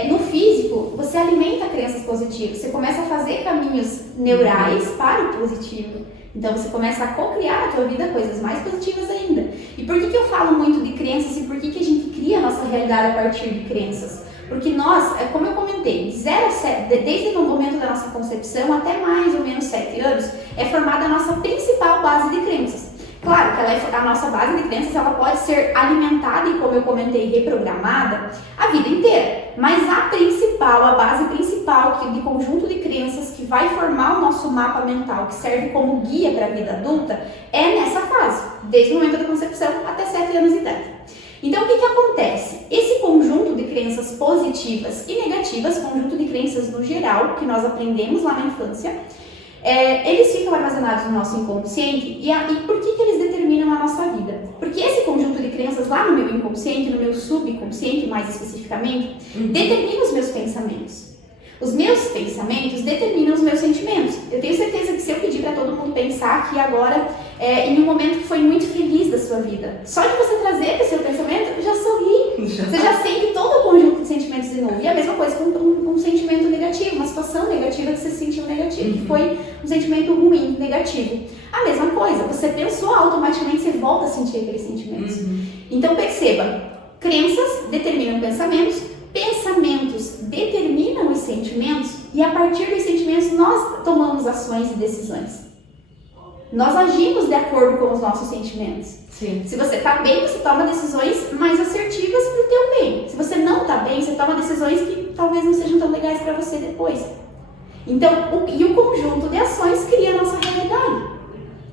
no físico, você alimenta crenças positivas. Você começa a fazer caminhos neurais para o positivo. Então você começa a co-criar na tua vida coisas mais positivas ainda. E por que eu falo muito de crenças e por que a gente cria a nossa realidade a partir de crenças? Porque nós, como eu comentei, de 0 a 7, desde o momento da nossa concepção até mais ou menos 7 anos, é formada a nossa principal base de crenças. Claro que a nossa base de crenças ela pode ser alimentada e, como eu comentei, reprogramada a vida inteira. Mas a base principal de conjunto de crenças que vai formar o nosso mapa mental, que serve como guia para a vida adulta, é nessa fase, desde o momento da concepção até 7 anos de idade. Então, o que acontece? Esse conjunto de crenças positivas e negativas, conjunto de crenças no geral, que nós aprendemos lá na infância, eles ficam armazenados no nosso inconsciente. E por que eles determinam a nossa vida? Porque esse conjunto de crenças lá no meu inconsciente, no meu subconsciente mais especificamente, determina os meus pensamentos. Os meus pensamentos determinam os meus sentimentos. Eu tenho certeza que se eu pedir para todo mundo pensar aqui agora, em um momento que foi muito feliz da sua vida, só de você trazer para o seu pensamento, já sorri. Você já sente todo o conjunto de sentimentos de novo. E a mesma coisa com um sentimento negativo, uma situação negativa que você se sentiu negativo, que foi um sentimento ruim, negativo. A mesma coisa, você pensou, automaticamente você volta a sentir aqueles sentimentos. Então perceba, crenças determinam pensamentos, pensamentos determinam os sentimentos e a partir dos sentimentos nós tomamos ações e decisões. Nós agimos de acordo com os nossos sentimentos. Sim. Se você está bem, você toma decisões mais assertivas para o teu bem. Se você não está bem, você toma decisões que talvez não sejam tão legais para você depois. Então, o conjunto de ações cria a nossa realidade.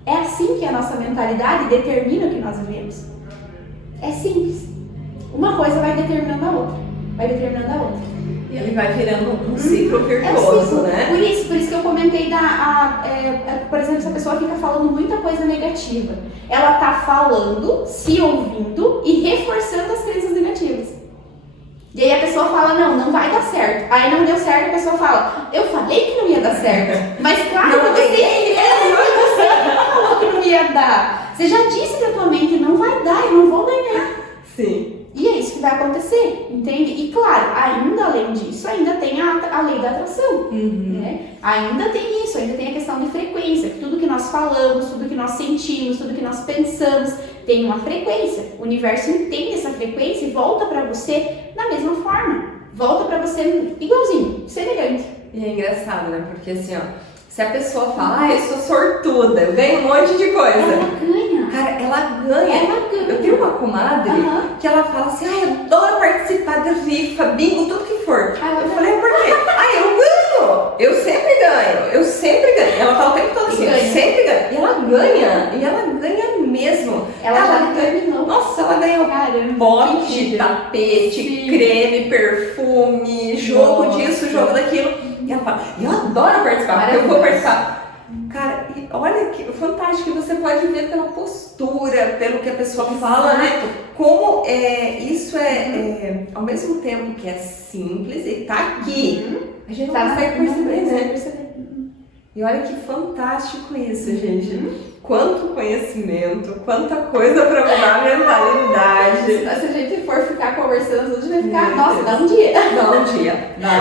É assim que a nossa mentalidade determina o que nós vivemos. É simples. Uma coisa vai determinando a outra. E ele vai virando um ciclo virtuoso, né? Por isso que eu comentei por exemplo, se a pessoa fica falando muita coisa negativa, ela tá falando, se ouvindo e reforçando as crenças negativas. E aí a pessoa pessoa fala, não vai dar certo. Aí não deu certo, a pessoa fala, eu falei que não ia dar certo. Mas claro, você falou que não ia dar. Você já disse pra tua mente, não vai dar, eu não vou ganhar. Sim. E é isso que vai acontecer, entende? E claro, ainda além disso, ainda tem a lei da atração, né? Ainda tem isso, ainda tem a questão de frequência. Tudo que nós falamos, tudo que nós sentimos, tudo que nós pensamos, tem uma frequência. O universo entende essa frequência e volta pra você da mesma forma. Volta pra você igualzinho, semelhante. E é engraçado, né? Porque assim, ó, se a pessoa fala, eu sou sortuda, eu ganho um monte de coisa. Ela ganha. Cara, ela ganha. Eu tenho uma comadre que ela fala assim, eu adoro participar da rifa, bingo, tudo que for. Eu falei, por quê? Eu ganho! Eu sempre ganho. Ela fala o tempo todo assim, eu sempre ganho. E ela ganha mesmo. Ela já terminou. Nossa, ela ganhou bote, tapete, creme, perfume, jogo disso, jogo daquilo. E ela fala, eu adoro participar, porque eu vou participar. Cara, olha que fantástico, que você pode ver pela postura, pelo que a pessoa fala, né? Como isso ao mesmo tempo que é simples e tá aqui, a gente não consegue perceber, né? E olha que fantástico isso, gente. Quanto conhecimento, quanta coisa pra mudar a mentalidade. Se a gente for ficar conversando, a gente vai ficar, nossa, dá um dia.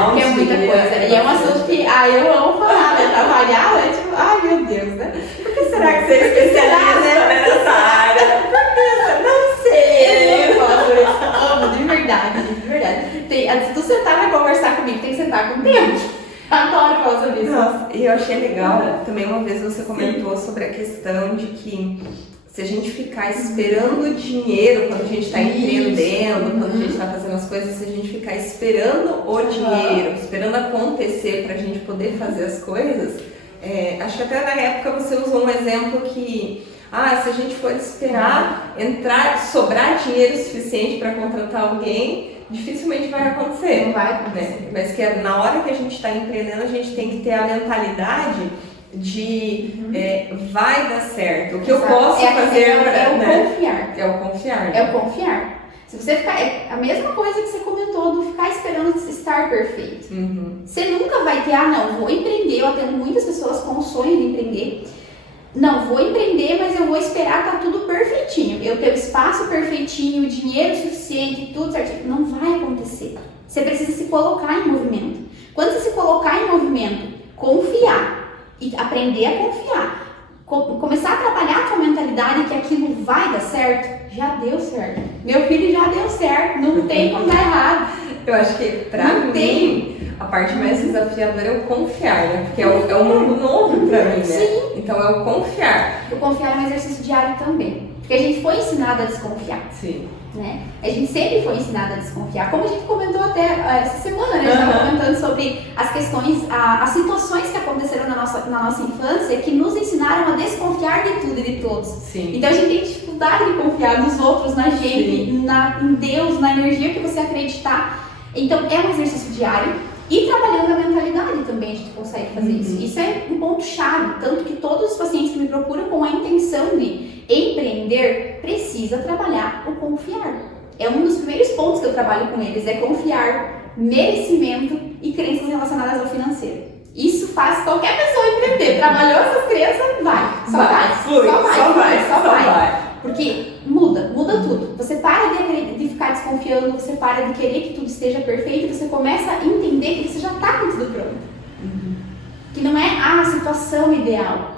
Porque é muita coisa. E é um assunto que, eu amo falar, né? Trabalhar, né? Tipo, meu Deus, né? Por que será que você é especialista nessa área? Por que? Não sei. Eu falo por isso. Amo, de verdade. Se tu sentar pra conversar comigo, tem que sentar com tempo. Adoro falar sobre isso. Nossa, e eu achei legal, também uma vez você comentou sobre a questão de que se a gente ficar esperando dinheiro quando a gente está empreendendo, quando a gente está fazendo as coisas, se a gente ficar esperando o dinheiro, esperando acontecer para a gente poder fazer as coisas, acho que até na época você usou um exemplo que se a gente for esperar sobrar dinheiro suficiente para contratar alguém, dificilmente vai acontecer. Não vai acontecer. Né? Mas que na hora que a gente está empreendendo, a gente tem que ter a mentalidade de vai dar certo. O que eu posso fazer confiar. É o confiar. É o confiar. Se você ficar. É a mesma coisa que você comentou do ficar esperando estar perfeito. Você nunca vai ter, não, vou empreender. Eu atendo muitas pessoas com o sonho de empreender. Não, vou empreender, mas eu vou esperar tá tudo perfeitinho. Eu ter o espaço perfeitinho, o dinheiro suficiente, tudo certinho. Não vai acontecer. Você precisa se colocar em movimento. Quando você se colocar em movimento, confiar e aprender a confiar, começar a trabalhar a sua mentalidade que aquilo vai dar certo, já deu certo. Meu filho já deu certo, não tem como dar errado. Eu acho que pra mim, a parte mais desafiadora é o confiar, né? Porque é um mundo novo pra mim, né? Sim. Então é o confiar. O confiar é um exercício diário também. Porque a gente foi ensinado a desconfiar. Sim. Né? A gente sempre foi ensinado a desconfiar. Como a gente comentou até essa semana, né? A gente estava comentando sobre as questões, as situações que aconteceram na nossa infância que nos ensinaram a desconfiar de tudo e de todos. Sim. Então a gente tem dificuldade de confiar nos outros, na gente, em Deus, na energia que você acreditar. Então é um exercício diário. E trabalhando a mentalidade também a gente consegue fazer isso. Isso é um ponto-chave, tanto que todos os pacientes que me procuram com a intenção de empreender precisa trabalhar o confiar. É um dos primeiros pontos que eu trabalho com eles, é confiar, merecimento e crenças relacionadas ao financeiro. Isso faz qualquer pessoa empreender. Trabalhou essas crenças, vai. Só vai. Porque muda tudo. Você para de ficar desconfiando, você para de querer que tudo esteja perfeito, você começa a entender que você já está com tudo pronto. Que não é a situação ideal.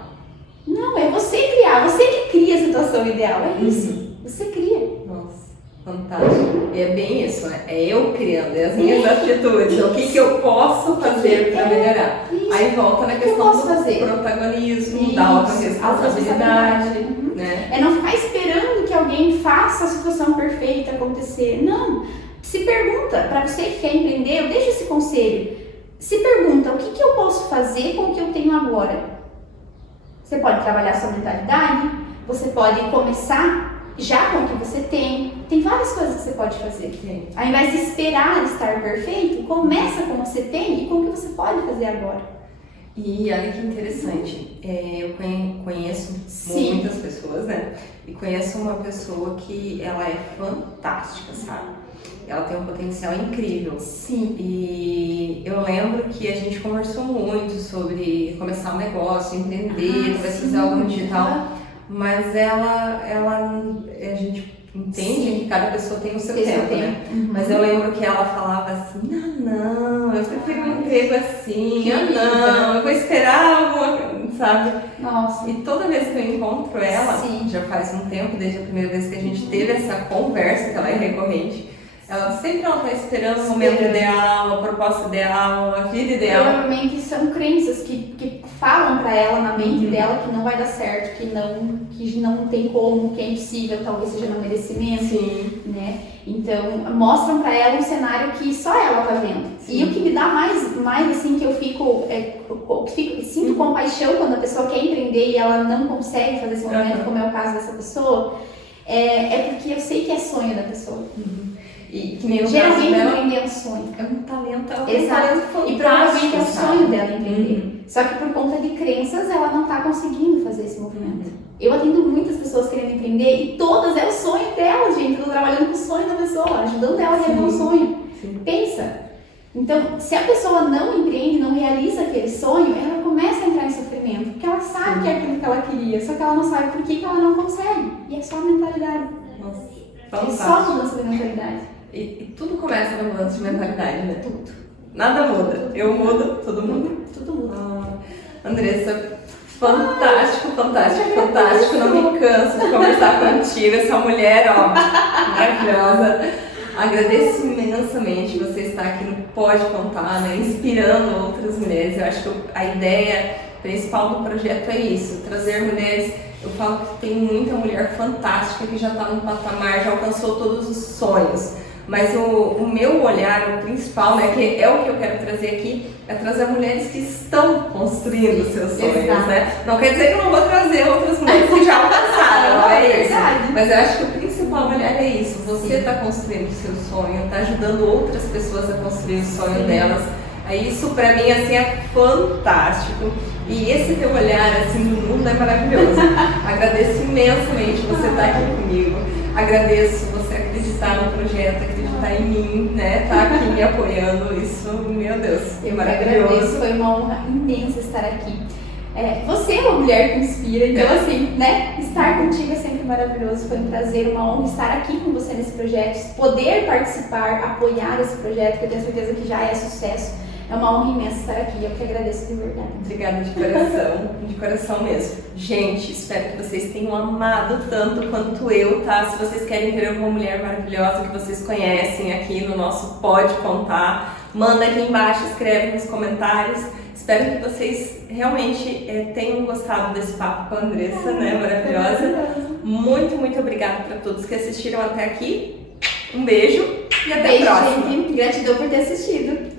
Não, é você criar, você que cria a situação ideal, é isso. Você cria. Nossa, fantástico. E é bem isso, né? É eu criando, é as minhas atitudes, o que eu posso fazer para melhorar. Isso. Aí volta na questão do protagonismo, da autorresponsabilidade. Né? É não ficar esperando que alguém faça a situação perfeita acontecer. Não. Se pergunta, para você que quer empreender, eu deixo esse conselho. Se pergunta, o que eu posso fazer com o que eu tenho agora? Você pode trabalhar sua mentalidade, você pode começar já com o que você tem. Tem várias coisas que você pode fazer. Sim. Ao invés de esperar estar perfeito, começa com o que você tem e com o que você pode fazer agora. E olha que interessante, eu conheço Sim. muitas pessoas, né? E conheço uma pessoa que ela é fantástica, sabe? Ela tem um potencial incrível. Sim. E eu lembro que a gente conversou muito sobre começar um negócio, empreender, talvez fazer algo no digital. Mas a gente entende que cada pessoa tem o seu tempo, né? Mas eu lembro que ela falava assim, não, eu prefiro um emprego assim, não, eu vou esperar alguma coisa, sabe? Nossa. E toda vez que eu encontro ela, já faz um tempo, desde a primeira vez que a gente teve essa conversa, que ela é recorrente, ela tá esperando o momento ideal, a proposta ideal, a vida ideal. Provavelmente são crenças que falam pra ela na mente dela que não vai dar certo, que não tem como, que é impossível, talvez seja no merecimento. Sim. Né? Então, mostram pra ela um cenário que só ela tá vendo. Sim. E o que me dá mais assim, que eu sinto compaixão quando a pessoa quer empreender e ela não consegue fazer esse movimento, como é o caso dessa pessoa, é porque eu sei que é sonho da pessoa. E que nem geralmente empreender é um sonho. É um talento, ela tem um talento fantástico. E provavelmente é o sonho dela empreender. Só que por conta de crenças, ela não tá conseguindo fazer esse movimento. Eu atendo muitas pessoas querendo empreender e todas é o sonho delas, gente. Eu tô trabalhando com o sonho da pessoa, ajudando ela a realizar um sonho. Pensa. Então, se a pessoa não empreende, não realiza aquele sonho, ela começa a entrar em sofrimento. Porque ela sabe que é aquilo que ela queria, só que ela não sabe por que ela não consegue. E é só a mentalidade. Nossa, é só a mudança de mentalidade. E tudo começa na mudança de mentalidade, né? Tudo. Nada muda. Eu mudo, tudo muda. Tudo muda. Andressa, fantástico. Não me canso de conversar contigo. Essa mulher, maravilhosa. Agradeço imensamente você estar aqui no Pode Contar, né? Inspirando outras mulheres. Eu acho que a ideia principal do projeto é isso, trazer mulheres. Eu falo que tem muita mulher fantástica que já está no patamar, já alcançou todos os sonhos. Mas o meu olhar, o principal, né, que é o que eu quero trazer aqui, é trazer mulheres que estão construindo os seus sonhos, né? Não quer dizer que eu não vou trazer outras mulheres que já alcançaram, não é isso. Mas eu acho que o principal olhar é isso. Você está construindo o seu sonho, está ajudando outras pessoas a construir o sonho delas. Aí isso pra mim, assim, é fantástico. E esse teu olhar, assim, do mundo é maravilhoso. Agradeço imensamente você estar aqui comigo. Agradeço você acreditar no projeto, acreditar em mim, né? Tá aqui me apoiando. Isso, meu Deus, eu maravilhoso. Agradeço, foi uma honra imensa estar aqui. Você é uma mulher que inspira, então assim, né? Estar contigo é sempre maravilhoso. Foi um prazer, uma honra estar aqui com você nesse projeto, poder participar, apoiar esse projeto, que eu tenho certeza que já é sucesso. É uma honra imensa estar aqui, eu que agradeço de verdade. Obrigada de coração mesmo. Gente, espero que vocês tenham amado tanto quanto eu, tá? Se vocês querem ver uma mulher maravilhosa que vocês conhecem aqui no nosso Pode Contar, manda aqui embaixo, escreve nos comentários. Espero que vocês realmente tenham gostado desse papo com a Andressa, né? Maravilhosa. Muito obrigada para todos que assistiram até aqui. Um beijo e até a próxima. Gente. Gratidão por ter assistido.